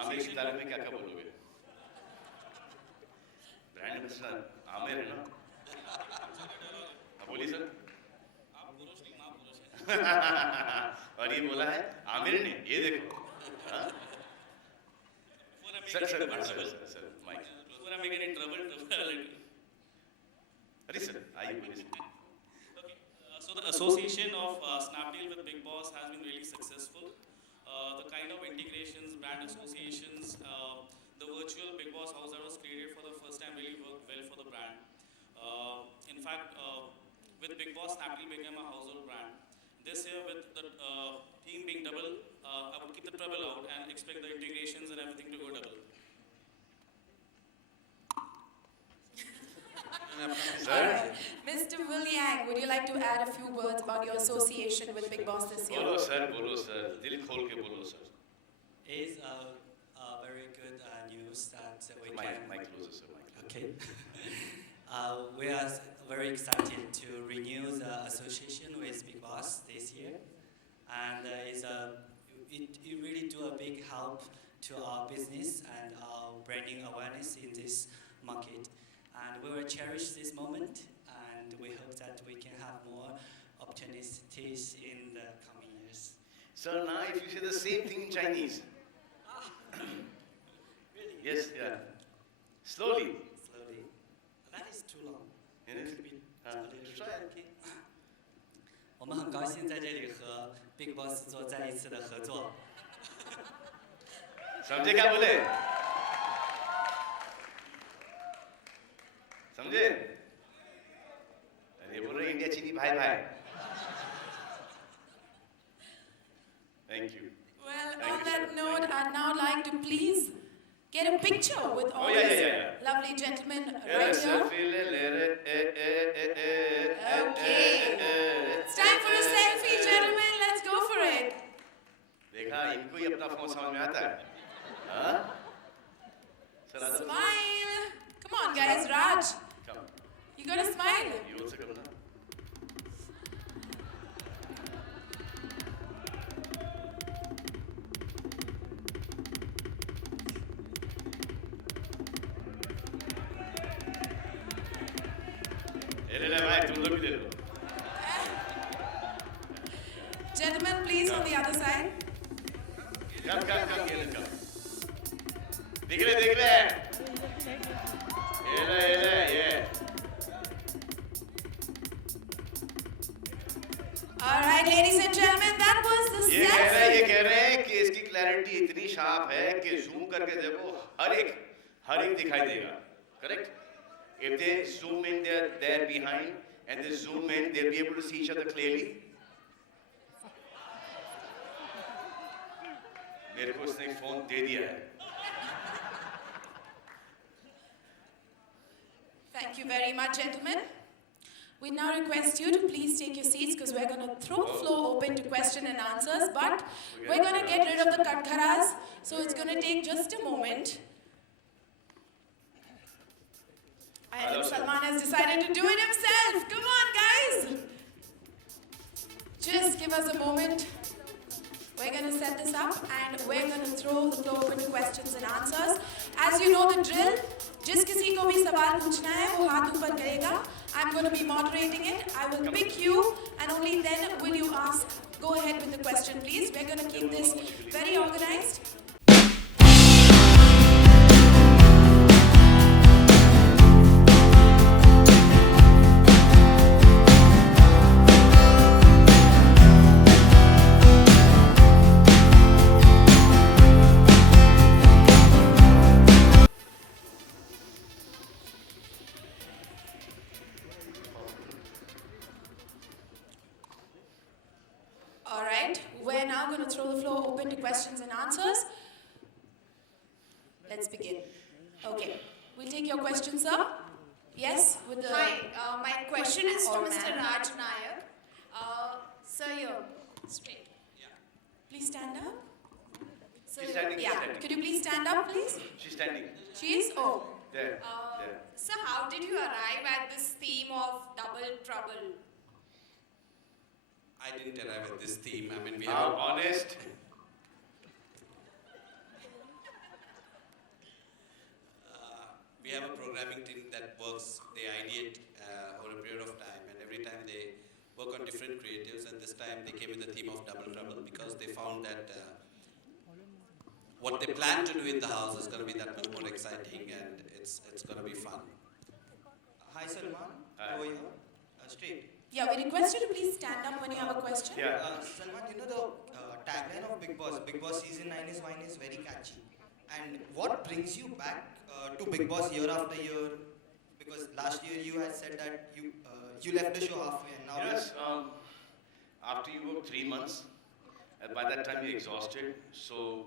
Aamir की तारीफ में क्या क्या बोलोगे? ब्रांड एम्बेसडर आमिर है ना? बोलिए सर. और ये बोला है आमिर ने, ये देखो. Sir, Mike. Before I get in trouble, Ready, sir? Please. Okay. So the association of Snapdeal with Big Boss has been really successful. The kind of integrations, brand associations, the virtual Big Boss house that was created for the first time really worked well for the brand. In fact, with Big Boss, Snapdeal became a household brand. This year, with the theme being double, I would keep the treble out and expect the integrations and everything to go double. Sir? Mr. Will Yang, would you like to add a few words about your association with Big Boss this year? बोलो सर दिल खोल के बोलो sir It's a very good news that we can. Mike closer sir Mike. Okay. We are very excited to renew the association with Big Boss this year, and it really do a big help to our business and our branding awareness in this market. And we will cherish this moment, and we hope that we can have more opportunities in the coming years. Sir, now if you say the same thing in Chinese. Really? Yes, yeah. Slowly. Slowly. That is too long. Yes. Could be Ah, a little try it. okay. 我们很高兴在这里和 Big Boss 做再一次的合作。 समझे क्या बोले समझे अरे बोल रहे इंडिया चीनी भाई भाई thank you Well, Thank on you, that sir. note, Thank you. I'd now like to please get a picture with all yeah, these yeah. lovely gentlemen right here. Okay. It's time for a selfie, gentlemen. Let's go for it. देखा इनको ही अपना फोन समझ में आता है हाँ सर आजा Smile. Come on, guys. Raj, come you gotta smile. you also come now ले भाई तुम लोग भी ले लो Gentlemen, please, on the other side. come ये ले come देख ले ये All right, ladies and gentlemen, that was the ये selfie. कह रहे हैं कि इसकी क्लैरिटी इतनी शार्प है कि जूम करके देखो हर एक दिखाई देगा correct if they zoom in there behind and they zoom in they'll be able to see each other clearly मेरे को उसने फोन दे दिया है Thank you very much, gentlemen. We now request you to please take your seats because we're going to throw the floor open to question and answers, but we're going to get rid of the katkharas, so it's going to take just a moment. I think Salman has decided to do it himself. Come on, guys. Just give us a moment. We're going to set this up and we're going to throw the floor open to questions and answers. As you know the drill, जिस किसी को भी सवाल पूछना है वो हाथ ऊपर करेगा. I'm going to be moderating it. I will pick you and only then will you ask. Go ahead with the question, please. We're going to keep this very organized. All right, we're now going to throw the floor open to questions and answers. Let's begin. Okay, we'll take your question, sir. Yes, with the... Hi, my question is to Or Mr. ma'am. Raj Nayak. Sir, here, straight. Please stand up. So, She's standing. Yeah, could you please stand up, please? she's standing She is? Oh, there sir, how did you arrive at this theme of double trouble? I didn't arrive at this theme. I mean, how honest we have a programming team that works. They ideate over a period of time, and every time they work on different creatives. And this time they came with the theme of double trouble because they found that what they plan to do in the house is going to be that much more exciting, and it's going to be fun. Hi Salman, Hi. how are you? Straight. Yeah, we request you to please stand up when you have a question. Yeah. Salman, you know the tagline of Big Boss season 9 is mine is very catchy. And what brings you back to Big Boss year after year? Because last year you had said that you left the show halfway and now Yes, after you work 3 months, by that time you're exhausted, so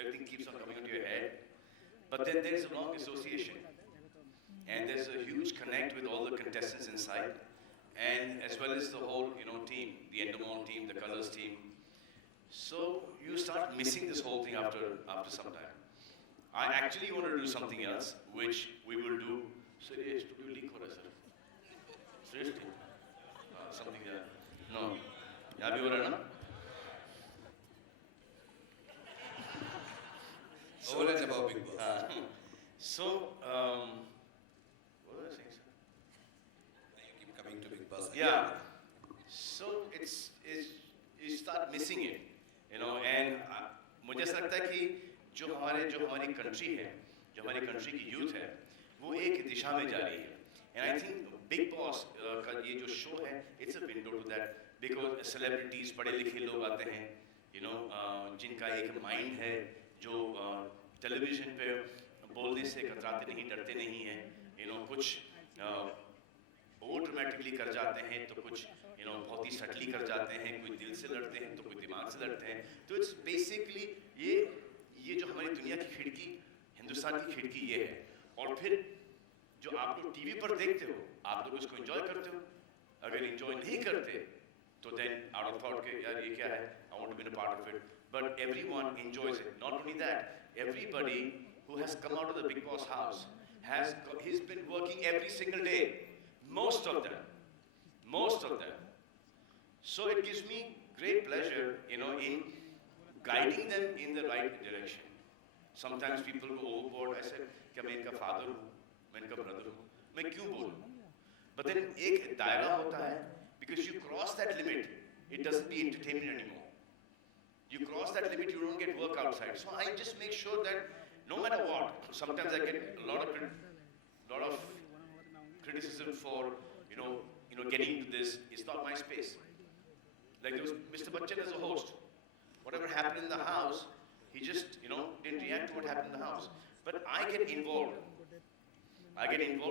everything keeps on coming into your head. But then there's a long association, and there's a huge connect with all the contestants inside, and as well as the whole, team, the Endemol team, the Colors team. So you start missing this whole thing after some time. I actually want to do something else, which we will do. Sorry, studio leak ho raha hai, sir. Seriously? Something there. No. यहाँ भी हो रहा है ना? Over and above Big Boss. So, what was I saying, sir? You keep coming to Big Boss. Yeah. So you start missing it, and मुझे ऐसा लगता है कि जो हमारी कंट्री है, जो हमारी कंट्री की यूथ है, वो एक दिशा में जा रही है. And I think Big Boss का ये जो शो है, it's a window to that because celebrities, पढ़े लिखे लोग आते हैं, जिनका एक माइंड है, जो टेलीविजन पे बोलने से कतराते नहीं, डरते नहीं हैं, कुछ ओवर ड्रामेटिकली कर जाते हैं, तो कुछ बहुत ही सटली कर जाते हैं, कोई दिल से लड़ते हैं, तो कोई दिमाग से लड़ते हैं. तो इट्स बेसिकली ये जो हमारी दुनिया की खिड़की, हिंदुस्तान की खिड़की ये है. और फिर जो आप लोग टीवी पर देखते हो, आप लोग उसको एंजॉय करते हो. अगर एंजॉय नहीं करते तो देन आउट ऑफ थॉट के यार ये क्या है, I want to be a part of it. But everyone enjoys it. Not only that, everybody who has come out of the Big Boss house he's been working every single day. Most of them. So it gives me great pleasure, in guiding them in the right direction. Sometimes people go overboard. I said, क्या मैं इनका father हूँ, मैं इनका brother हूँ, मैं क्यों बोलूँ? But then एक दायरा होता है, because you cross that limit, it doesn't be entertainment anymore. You cross that limit, you don't get work outside. So I just make sure that no matter what, sometimes I get a lot of criticism for, getting into this. It's not my space. Like there was Mr. Bachchan as a host. Whatever happened in the house, he just, didn't react to what happened in the house. But I get involved.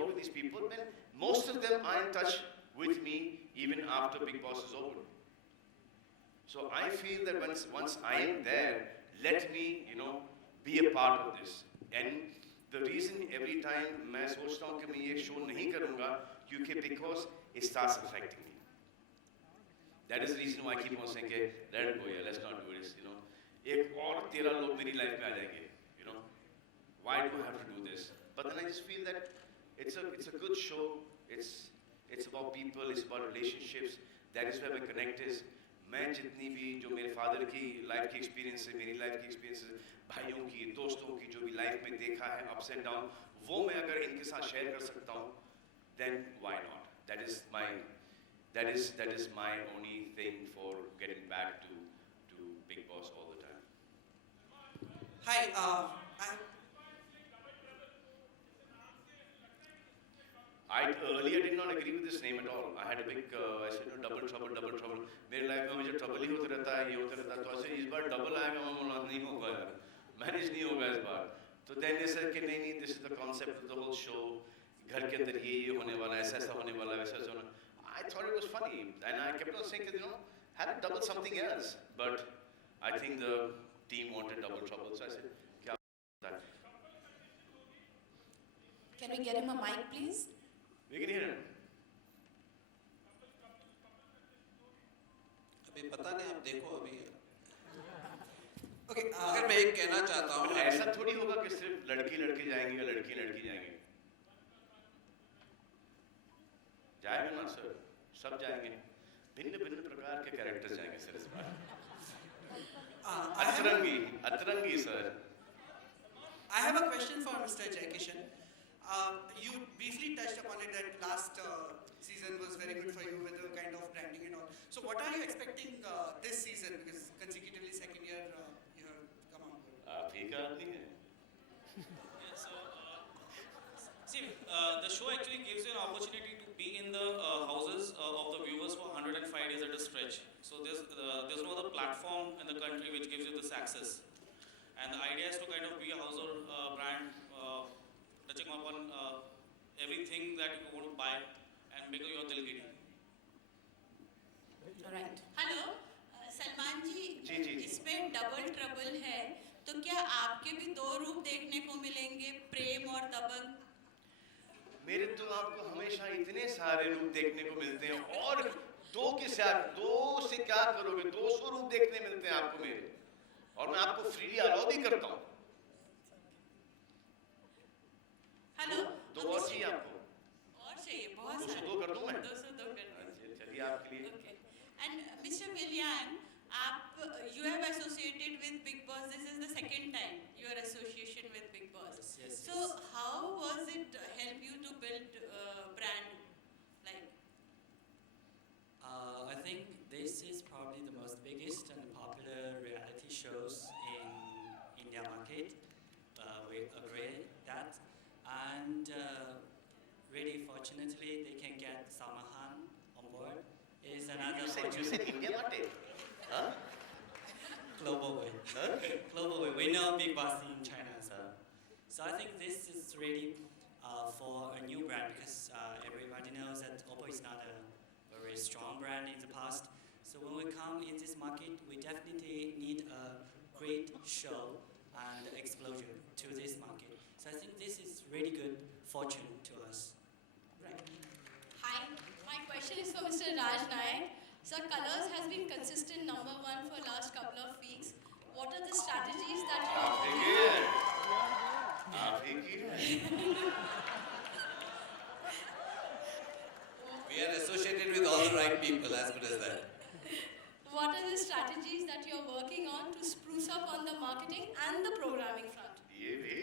With these people, and most of them are in touch with me even after Big Boss is over. So I feel that once I am there, let me, be a part of this. And the reason every time मैं सोचता हूँ कि मैं ये शो नहीं करूँगा, क्योंकि because it starts affecting me. That is the reason why I keep on saying, let it go, let's not do this. एक और 13 लोग मेरी लाइफ में आ जाएंगे. Why do I have to do this? But then I just feel that it's a good show. It's about people. It's about relationships. That is where my connect is. मैं जितनी भी जो मेरे फादर की लाइफ की एक्सपीरियंस है, मेरी लाइफ की एक्सपीरियंस है, भाइयों की, दोस्तों की, जो भी लाइफ में देखा है अप्स एंड डाउन, वो मैं अगर इनके साथ शेयर कर सकता हूँ, then why not? That is my only thing for getting back to Big Boss all the time. Hi, I earlier did not agree with this name at all. I had a big, I said, no, double trouble. मेरे लाइफ में मुझे ट्रबल ही होता रहता है, ये होता रहता है. तो ऐसे इस बार डबल आएगा, मैं बोला नहीं होगा यार, मैनेज नहीं होगा इस बार. तो then they said कि नहीं, this is the concept of the whole show. घर के अंदर ये होने वाला, ऐसा होने वाला, वैसा होना. I thought it was funny, and I kept on saying that, have it double something else. But I think the team wanted double trouble, so I said, क्या that? Can we get him a mic, please? We can hear him. अभी पता नहीं, आप देखो अभी. okay, अगर मैं एक कहना चाहता हूँ, ऐसा थोड़ी होगा कि सिर्फ लड़की जाएंगे या लड़की जाएंगे. जाएंगे ना सर, सब जाएंगे. भिन्न प्रकार के कैरेक्टर्स जाएंगे सर इस बार. अतरंगी sir. I have a question for Mr. Jai Kishan. You briefly touched upon it that last season was very good for you with the kind of branding and all. So what are you expecting this season? Because consecutively second year you have come on board. आप ही का आदमी है। See, the show actually gives you an opportunity to be in the houses of the viewers for 105 days at a stretch. So there's no other platform in the country which gives you this access. And the idea is to kind of be a household brand, touching upon everything that you want to buy and make your dil giri. Right. Hello Salman ji ji, ji, ji. इसमें double trouble है तो क्या आपके भी दो रूप देखने को मिलेंगे, प्रेम और दबंग? मेरे तो आपको हमेशा इतने सारे रूप देखने को मिलते हैं और दो से क्या करोगे, 200 रूप देखने मिलते हैं आपको मेरे, और मैं आपको फ्रीली अलाउ भी करता हूँ। हेलो दो और चाहिए आपको? और चाहिए बहुत सारे। 202 कर दूं मैं? 202 कर दीजिए। चलिए आपके लिए। Okay. And Mr. William, you have associated with Big Boss. This is the second time your association with Big Boss. Yes, So how was it help you to build brand like? I think this is probably the most biggest and popular reality shows in India market. We agree that, and really fortunately they can get Salman Khan on board. Is another You said India market? Huh? global way. Huh? Global way. We know Big Boss in China as well. So I think this is really for a new brand because everybody knows that Oppo is not a very strong brand in the past. So when we come in this market, we definitely need a great show and exposure to this market. So I think this is really good fortune to us. Right. Hi, my question is for Mr. Raj Nayak. Sir, Colors has been consistent #1 for last couple of weeks. What are the strategies that you आप देखिए। We are associated with all the right people, as good as that. What are the strategies that you're working on to spruce up on the marketing and the programming front? ये भी।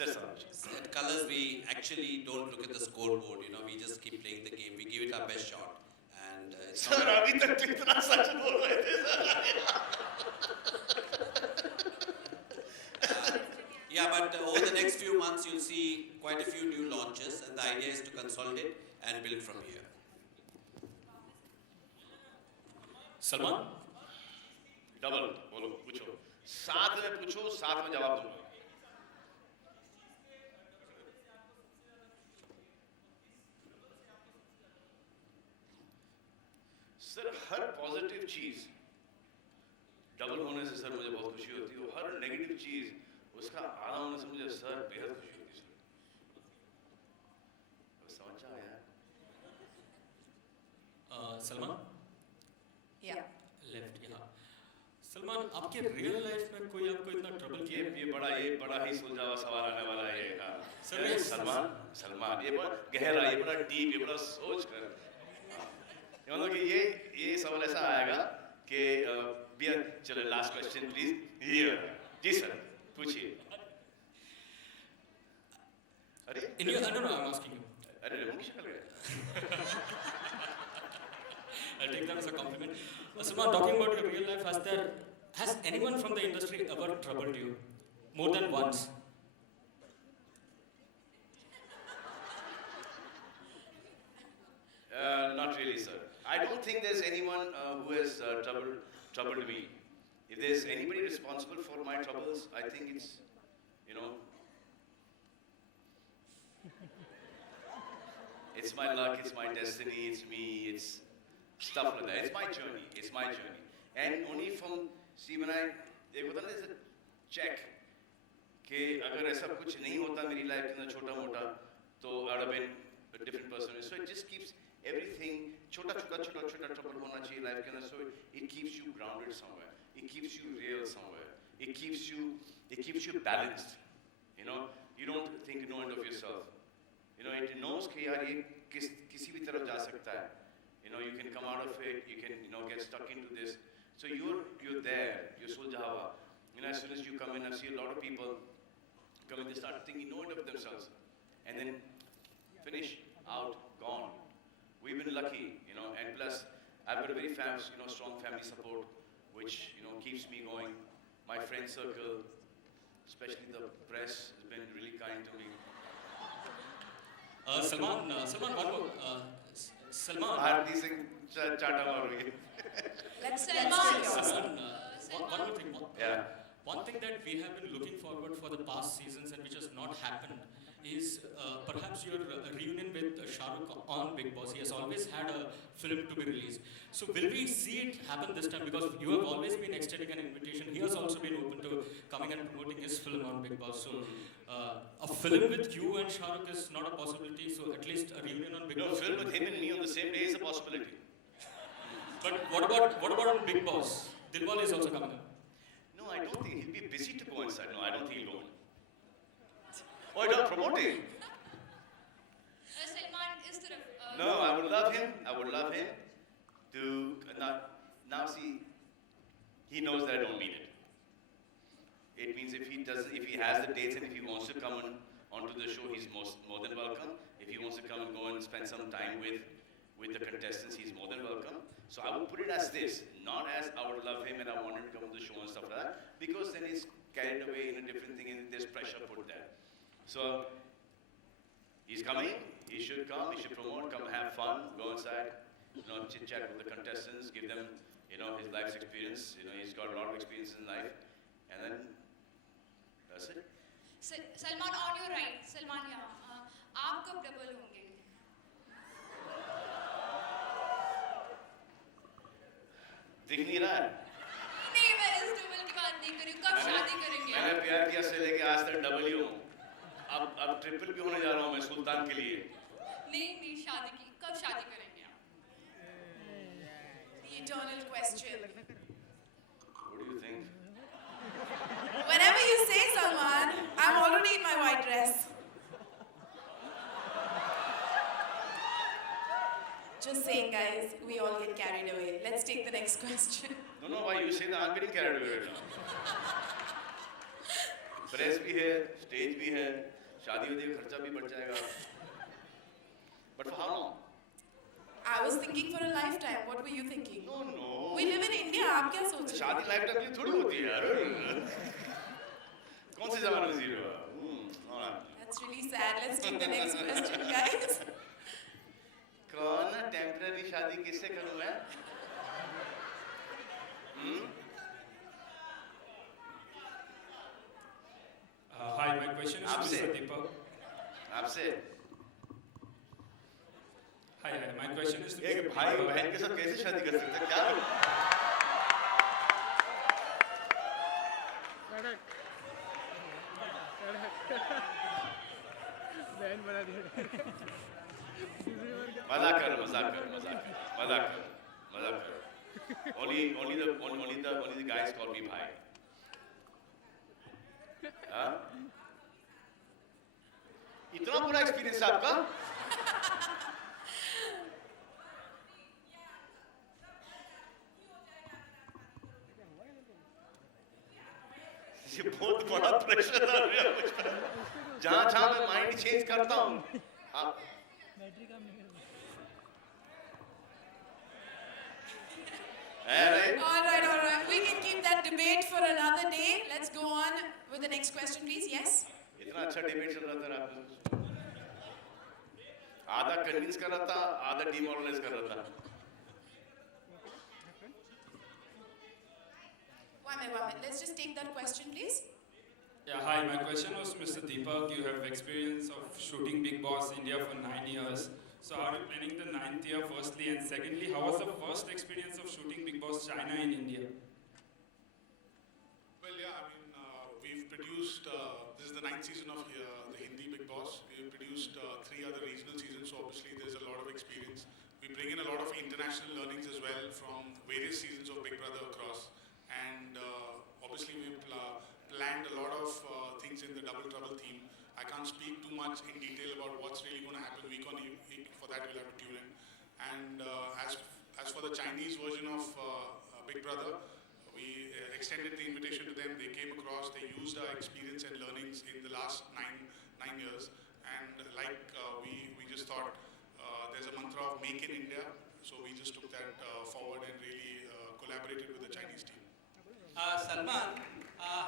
At Colors, we actually don't look at the scoreboard. You know, we just keep playing the game. We give it our best shot, and it's sir अभी तक तो इतना सच बोल रहे थे sir. Yeah, but over the next few months, you'll see quite a few new launches, and the idea is to consolidate and build from here. Salman? Double बोलो, पूछो, साथ में पूछो, साथ में जवाब दूंगा। सर हर पॉजिटिव चीज डबल होने से सर मुझे बहुत खुशी होती है, हर नेगेटिव चीज उसका आधा होने से मुझे सर बेहद खुशी होती है सर। समझ आया? सलमान? Yeah. लेफ्ट यहाँ। सलमान, आपके रियल लाइफ में कोई आपको इतना ट्रबल किया? ये बड़ा ही सुलझा हुआ सवाल आने वाला है ये। हाँ। सर, सलमान ये बड़ा गहरा, ये बड़ा डीप, ये बड़ा सोच कर, मतलब कि ये सवाल ऐसा आएगा कि चलो लास्ट क्वेश्चन प्लीज। जी सर पूछिए। अरे In your, no, I'm asking you. अरे मुझे शक्ल है। I'll take that as a compliment. Salman, talking about your real life, has anyone from the industry ever troubled you more than once? Not really, sir. I don't think there's anyone who has troubled me. If there's anybody responsible for my troubles, I think it's, it's my luck, it's my destiny, it's me, it's stuff like that. It's my journey. And only from, see, when एक होता ना जैसे check, कि अगर ऐसा कुछ नहीं होता मेरी लाइफ के अंदर छोटा मोटा, तो I would have been a different person. So it just keeps everything, छोटा trouble होना चाहिए लाइफ के अंदर, so it keeps you grounded somewhere. It keeps you real somewhere. It keeps you balanced. You don't think no end of yourself. It knows कि यार ये किसी भी तरफ जा सकता है. You can come out of it. You can get stuck into this. So you're there. You're Suljava. As soon as you come in, I see a lot of people come in. They start thinking no end of themselves, and then finish out, gone. We've been lucky, and plus I've got a very strong family support, which keeps me going. My friend circle, especially the press, has been really kind to me. Salman, one more. Salman. Bharti Singh Chata Marui. Let's Salman, one more thing. Yeah. One thing that we have been looking forward for the past seasons and which has not happened is perhaps your reunion with Shah Rukh on Bigg Boss. He has always had a film to be released. So will we see it happen this time? Because you have always been extending an invitation. He has also been open to coming and promoting his film on Bigg Boss. So a film with you and Shah Rukh is not a possibility. So at least a reunion on Bigg No, Boss. film with him and me on the same day is a possibility. But what about on Bigg Boss? Dilwale is also coming up. No, I don't think he'll be busy to go inside. No, I don't think he'll go in. Oh, you're not promoting? Salman is the No, I would love him. I would love him to now see. He knows that I don't mean it. It means if he has the dates and if he wants to come onto the show, he's more than welcome. If he wants to come and go and spend some time with the contestants, he's more than welcome. So I would put it as this, not as I would love him and I want him to come to the show and stuff like that, because then he's carried away in a different thing and there's pressure put there. So he's coming, he should come, he should promote, come have fun, go inside, chit chat with the contestants, give them, his life's experience. He's got a lot of experience in life, and then that's it. Salman, on your right. Salman, यहाँ. आप कब double होंगे? दिख नहीं रहा है? नहीं, मैं इस double की बात नहीं कर रही हूँ. कब शादी करेंगे? मैंने प्यार किया से लेके आज तक डबल ही हूँ. अब ट्रिपल भी होने जा रहा हूँ मैं सुल्तान के लिए. नहीं, शादी की. कब शादी करेंगे आप? The eternal question. What do you think? Whenever you say, Salman, I'm already in my white dress. Just saying, guys, we all get carried away. Let's take the next question. No, why you say that? I'm getting carried away right now. Press भी है, स्टेज भी है, शादी वादी का खर्चा भी बढ़ जाएगा. But for how long? I was thinking for a lifetime. What were you thinking? No. We live in India. आप क्या सोच रहे हो? शादी लाइफटाइम के लिए थोड़ी होती है यार. कौन से ज़माने में जी रहे हो? That's really sad. Let's take the next question, guys. कौन टेम्पररी शादी किससे करूँ मैं? Hi, my question is to Mr. Deepak. आपसे. Hi, my question is to एक Mr. भाई Deepak. बहन के साथ कैसे शादी कर सकते हैं? क्या? मजाक कर. Only the guys call me bhai. हाँ? इतना बुरा एक्सपीरियंस आपका? ये बहुत बड़ा प्रेशर आ रहा है मुझ पर. जहाँ मैं माइंड चेंज करता हूँ. All right. We can keep that debate for another day. Let's go on with the next question, please. Yes? इतना अच्छा डिबेट चल रहा था रात में. आधा कन्विंस कर रहा था, आधा डिमोरलाइज कर रहा था. One minute. Let's just take that question, please. Yeah, hi, my question was Mr. Deepak. You have experience of shooting Bigg Boss India for 9 years. So are you planning the 9th year firstly, and secondly, how was the first experience of shooting Bigg Boss China in India? Well, yeah, I mean, we've produced, this is the 9th season of the Hindi Bigg Boss. We've produced 3 other regional seasons, so obviously there's a lot of experience. We bring in a lot of international learnings as well from various seasons of Big Brother across. And obviously we've planned a lot of things in the Double Trouble theme. I can't speak too much in detail about what's really going to happen week on week. For that, we'll have to tune in. And as for the Chinese version of Big Brother, we extended the invitation to them. They came across. They used our experience and learnings in the last nine years. And like we just thought, there's a mantra of Make in India, So we just took that forward and really collaborated with the Chinese team. Salman,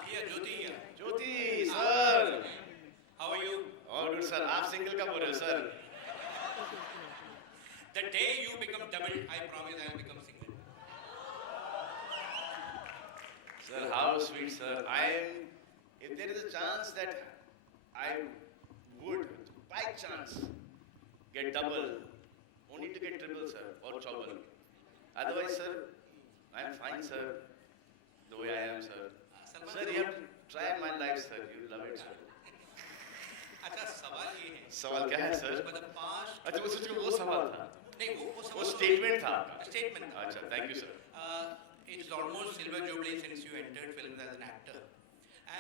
here Jyoti here. Jyoti, sir. How are you? All good, sir. आप single का बोल रहे हो, sir? The day you become double, I promise I will become single. Sir, how sweet, sir. If there is a chance that I would, by chance, get double, only to get triple, sir, or trouble. Otherwise, sir, I am fine, sir, the way I am, sir. Sir, you have to try my life, sir. You love it, sir. अच्छा सवाल ये है सवाल क्या है, sir? मतलब 5 अच्छा, वो सोच वो सवाल था। नहीं वो स्टेटमेंट था। स्टेटमेंट था। अच्छा, thank you, sir. It's almost silver jubilee since you entered films as an actor,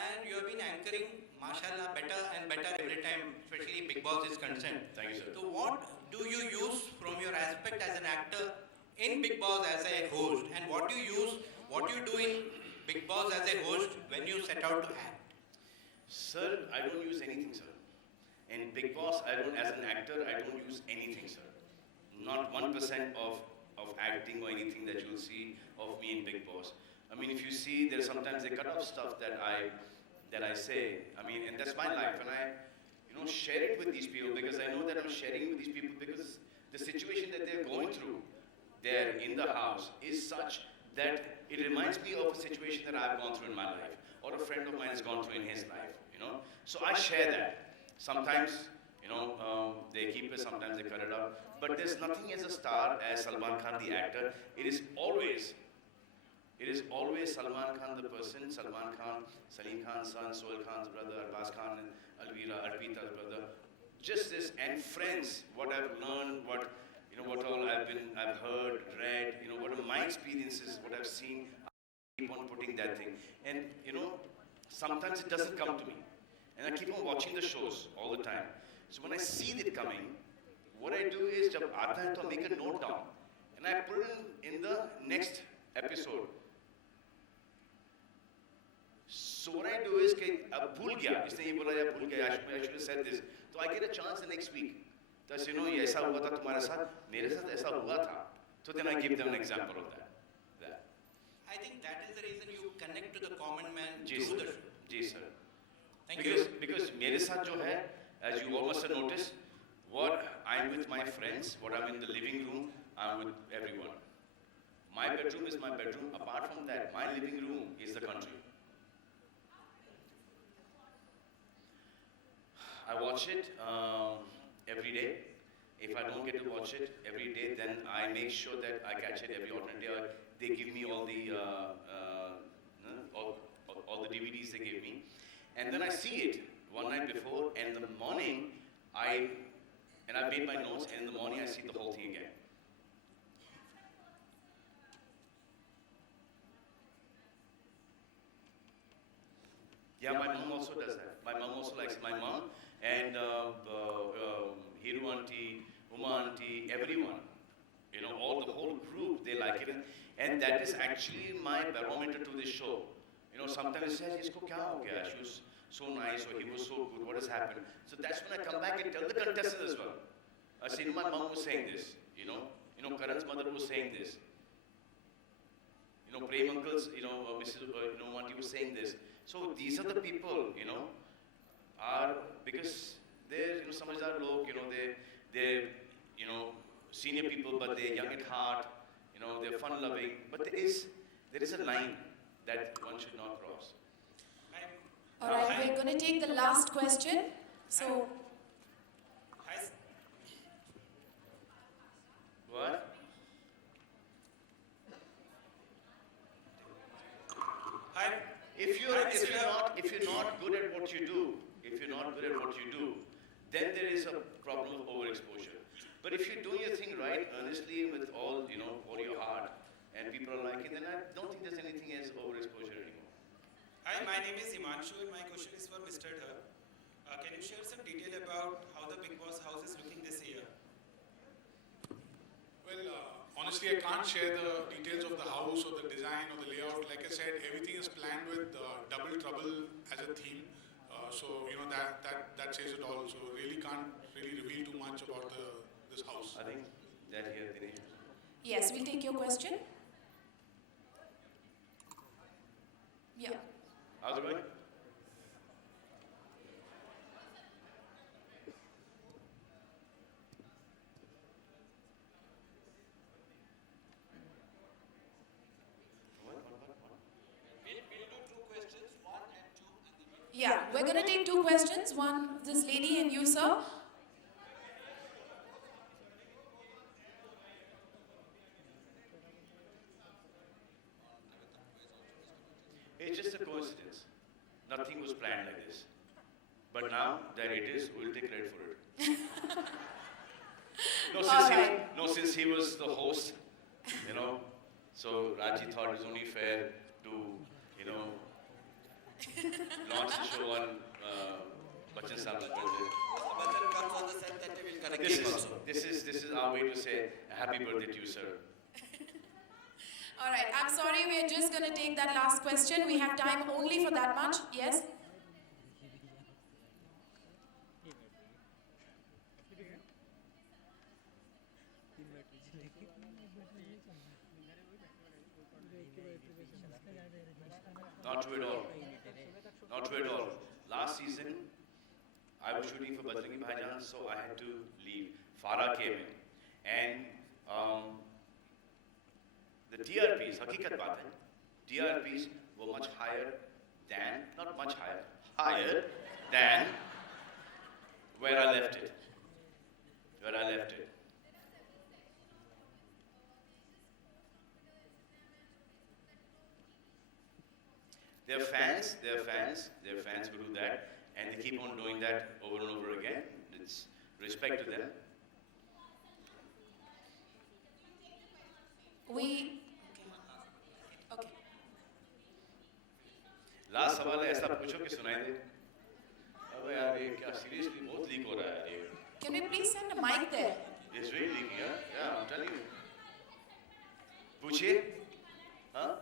and you have been anchoring, mashallah, better and better every time, especially Big Boss is concerned. Thank you, sir. So what do you use from your aspect as an actor in Big Boss as a host, and what do you do in Big Boss as a host when you set out to act? Sir, I don't use anything, sir. In Big Boss, as an actor, I don't use anything, sir. Not 1% of acting or anything that you'll see of me in Big Boss. I mean, if you see, there's sometimes they cut off stuff that I say. I mean, and that's my life, and I, share it with these people because I know that I'm sharing with these people because the situation that they're going through there in the house is such that it reminds me of a situation that I've gone through in my life, or a friend of mine has gone through in his life, So I share that. Sometimes, they keep it, sometimes they cut it out. But there's nothing as a star as Salman Khan, the actor. It is always Salman Khan, the person, Salman Khan, Salim Khan's son, Sohail Khan's brother, Arbaz Khan, and Alvira, Arpita's brother. Just this, and friends, what I've learned, what all I've heard, read, what are my experiences, what I've seen, I keep on putting that thing. And, sometimes it doesn't come to me. And I keep on watching the shows all the time. So when I see it coming, what I do is, जब आता है तो I make a note down, and I put it in the next episode. So what I do is कि अब भूल गया, इसने ये बोला या भूल गया, I should have said this. So I get a chance the next week. तो ये ऐसा हुआ था तुम्हारे साथ, मेरे साथ ऐसा हुआ था. So then I give them an example of that. I think that is the reason you connect to the common man ji through the sir, show. Ji sir. Thank you. Because मेरे साथ जो है, as you all must have noticed, what I'm with my friends, what I'm in the living room, I'm with everyone. My bedroom is my bedroom. Apart from that, my living room is the country. I watch it every day. If I don't get to watch it every day, then I make sure that I catch it every alternate day. They give me all the DVDs they give me. And then I see it one night before, and in the morning, I've made my notes, and in the morning I see the whole thing again. Yeah, my mom also does that. My mom also likes my mom and Hiru auntie, Uma auntie, everyone. All the whole group, they like it. And that is actually my barometer to this show. Sometimes it says, isko kya ho gaya? She was so nice, or he was so good, what has happened? So that's when I come back and tell the contestants as well. My mom was saying this, Karan's mother was saying this. Prem uncles, Mrs. Auntie was saying this. So these are the people, are, because they're, samajhdar log, they're, senior people, but they're young at heart, they're fun-loving. But there is a line that one should not cross. All right, we're going to take the last question. So, what? If you're not good at what you do, then there is a problem of overexposure. But if you're doing your thing right, earnestly, with all your heart, and people are liking, then I don't think there's anything as overexposure anymore. Hi, my name is Himanshu and my question is for Mr. Dhar. Can you share some detail about how the Big Boss house is looking this year? Well, honestly, I can't share the details of the house or the design or the layout. Like I said, everything is planned with Double Trouble as a theme. So, that says it all. So, really can't reveal too much about this house. I think that here, Dinesh. Yes, we'll take your question. Yeah. How's it going? Yeah, we're going to take 2 questions. One, this lady and you, sir. It's just a coincidence. Nothing was planned like this. But now that it is, we'll take credit for it. Since he was the host, you know, so Raji thought it was only fair to, you know, launch the show on Bachchan Saab's birthday. This is our way to say happy birthday to you, sir. All right, I'm sorry, we're just going to take that last question. We have time only for that much. Yes? Not true at all. Not true at all. Last season, I was shooting for Bajrangi Bhaijaan, so I had to leave. Farah came in. And the TRPs, hakikat baat hai, TRPs were much higher than, not much higher, higher than where I left it. Where I left it. They're fans who do that, and they keep on doing that over and over again. It's respect to them. Okay. Last सवाल है ऐसा पूछो कि सुनाई दे। अबे यार ये क्या सीरियसली बहुत लीक हो रहा है ये। Can we please send a mic there? It's really leaking, yeah, I'm telling you. पूछिए, हाँ?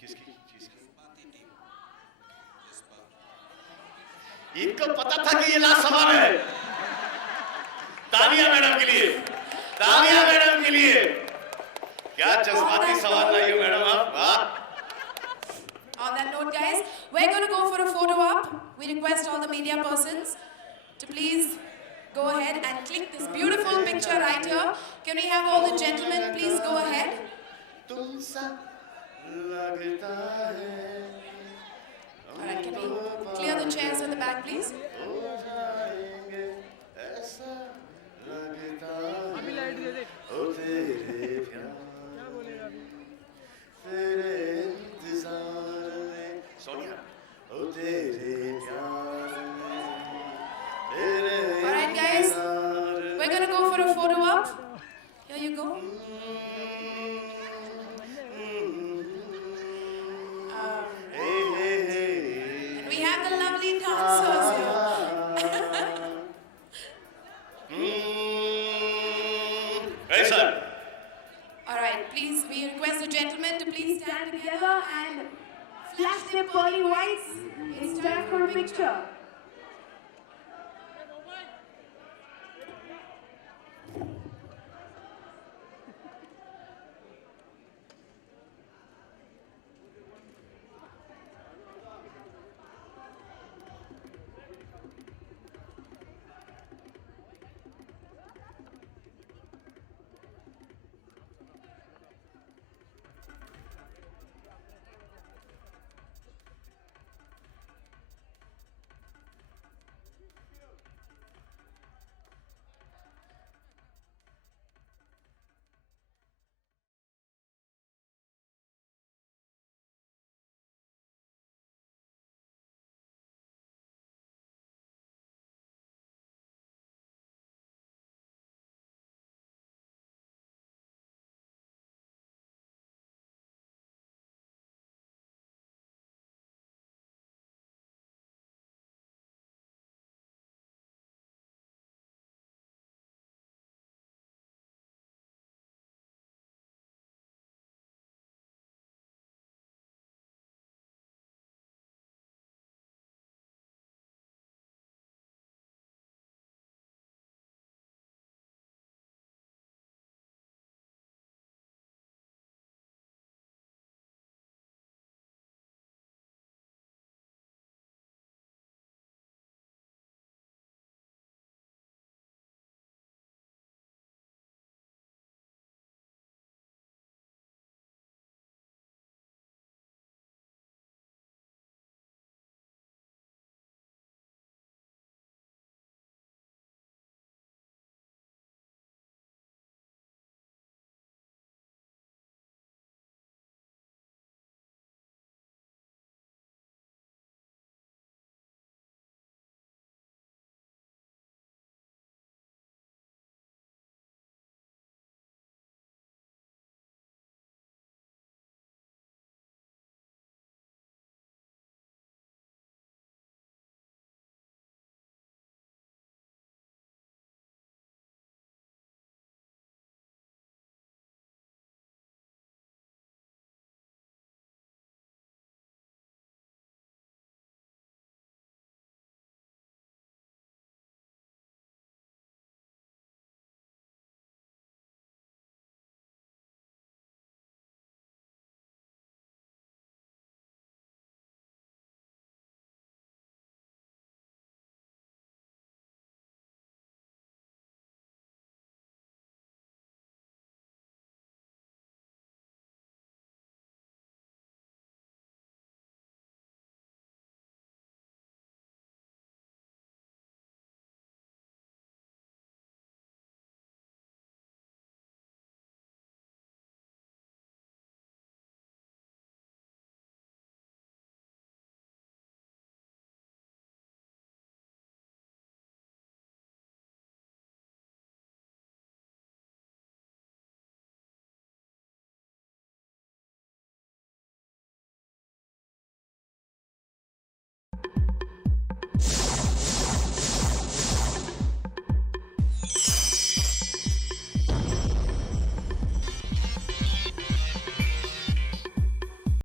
किसकी चीज़ की? इनको पता था कि ये लास्ट सवाल है। तालियां मैडम के लिए, तालियां मैडम के लिए। क्या जज्बाती सवाल लाई हो मैडम आप? On that note, guys, we're going to go for a photo op. We request all the media persons to please go ahead and click this beautiful picture right here. Can we have all the gentlemen please go ahead? Alright, can we clear the chairs at the back, please? Alright guys, we're gonna go for a photo op. Here you go. And we have the lovely dancers here. Hey sir. Alright, please, we request the gentlemen to please stand together and flash their pearly whites. It's time for a picture.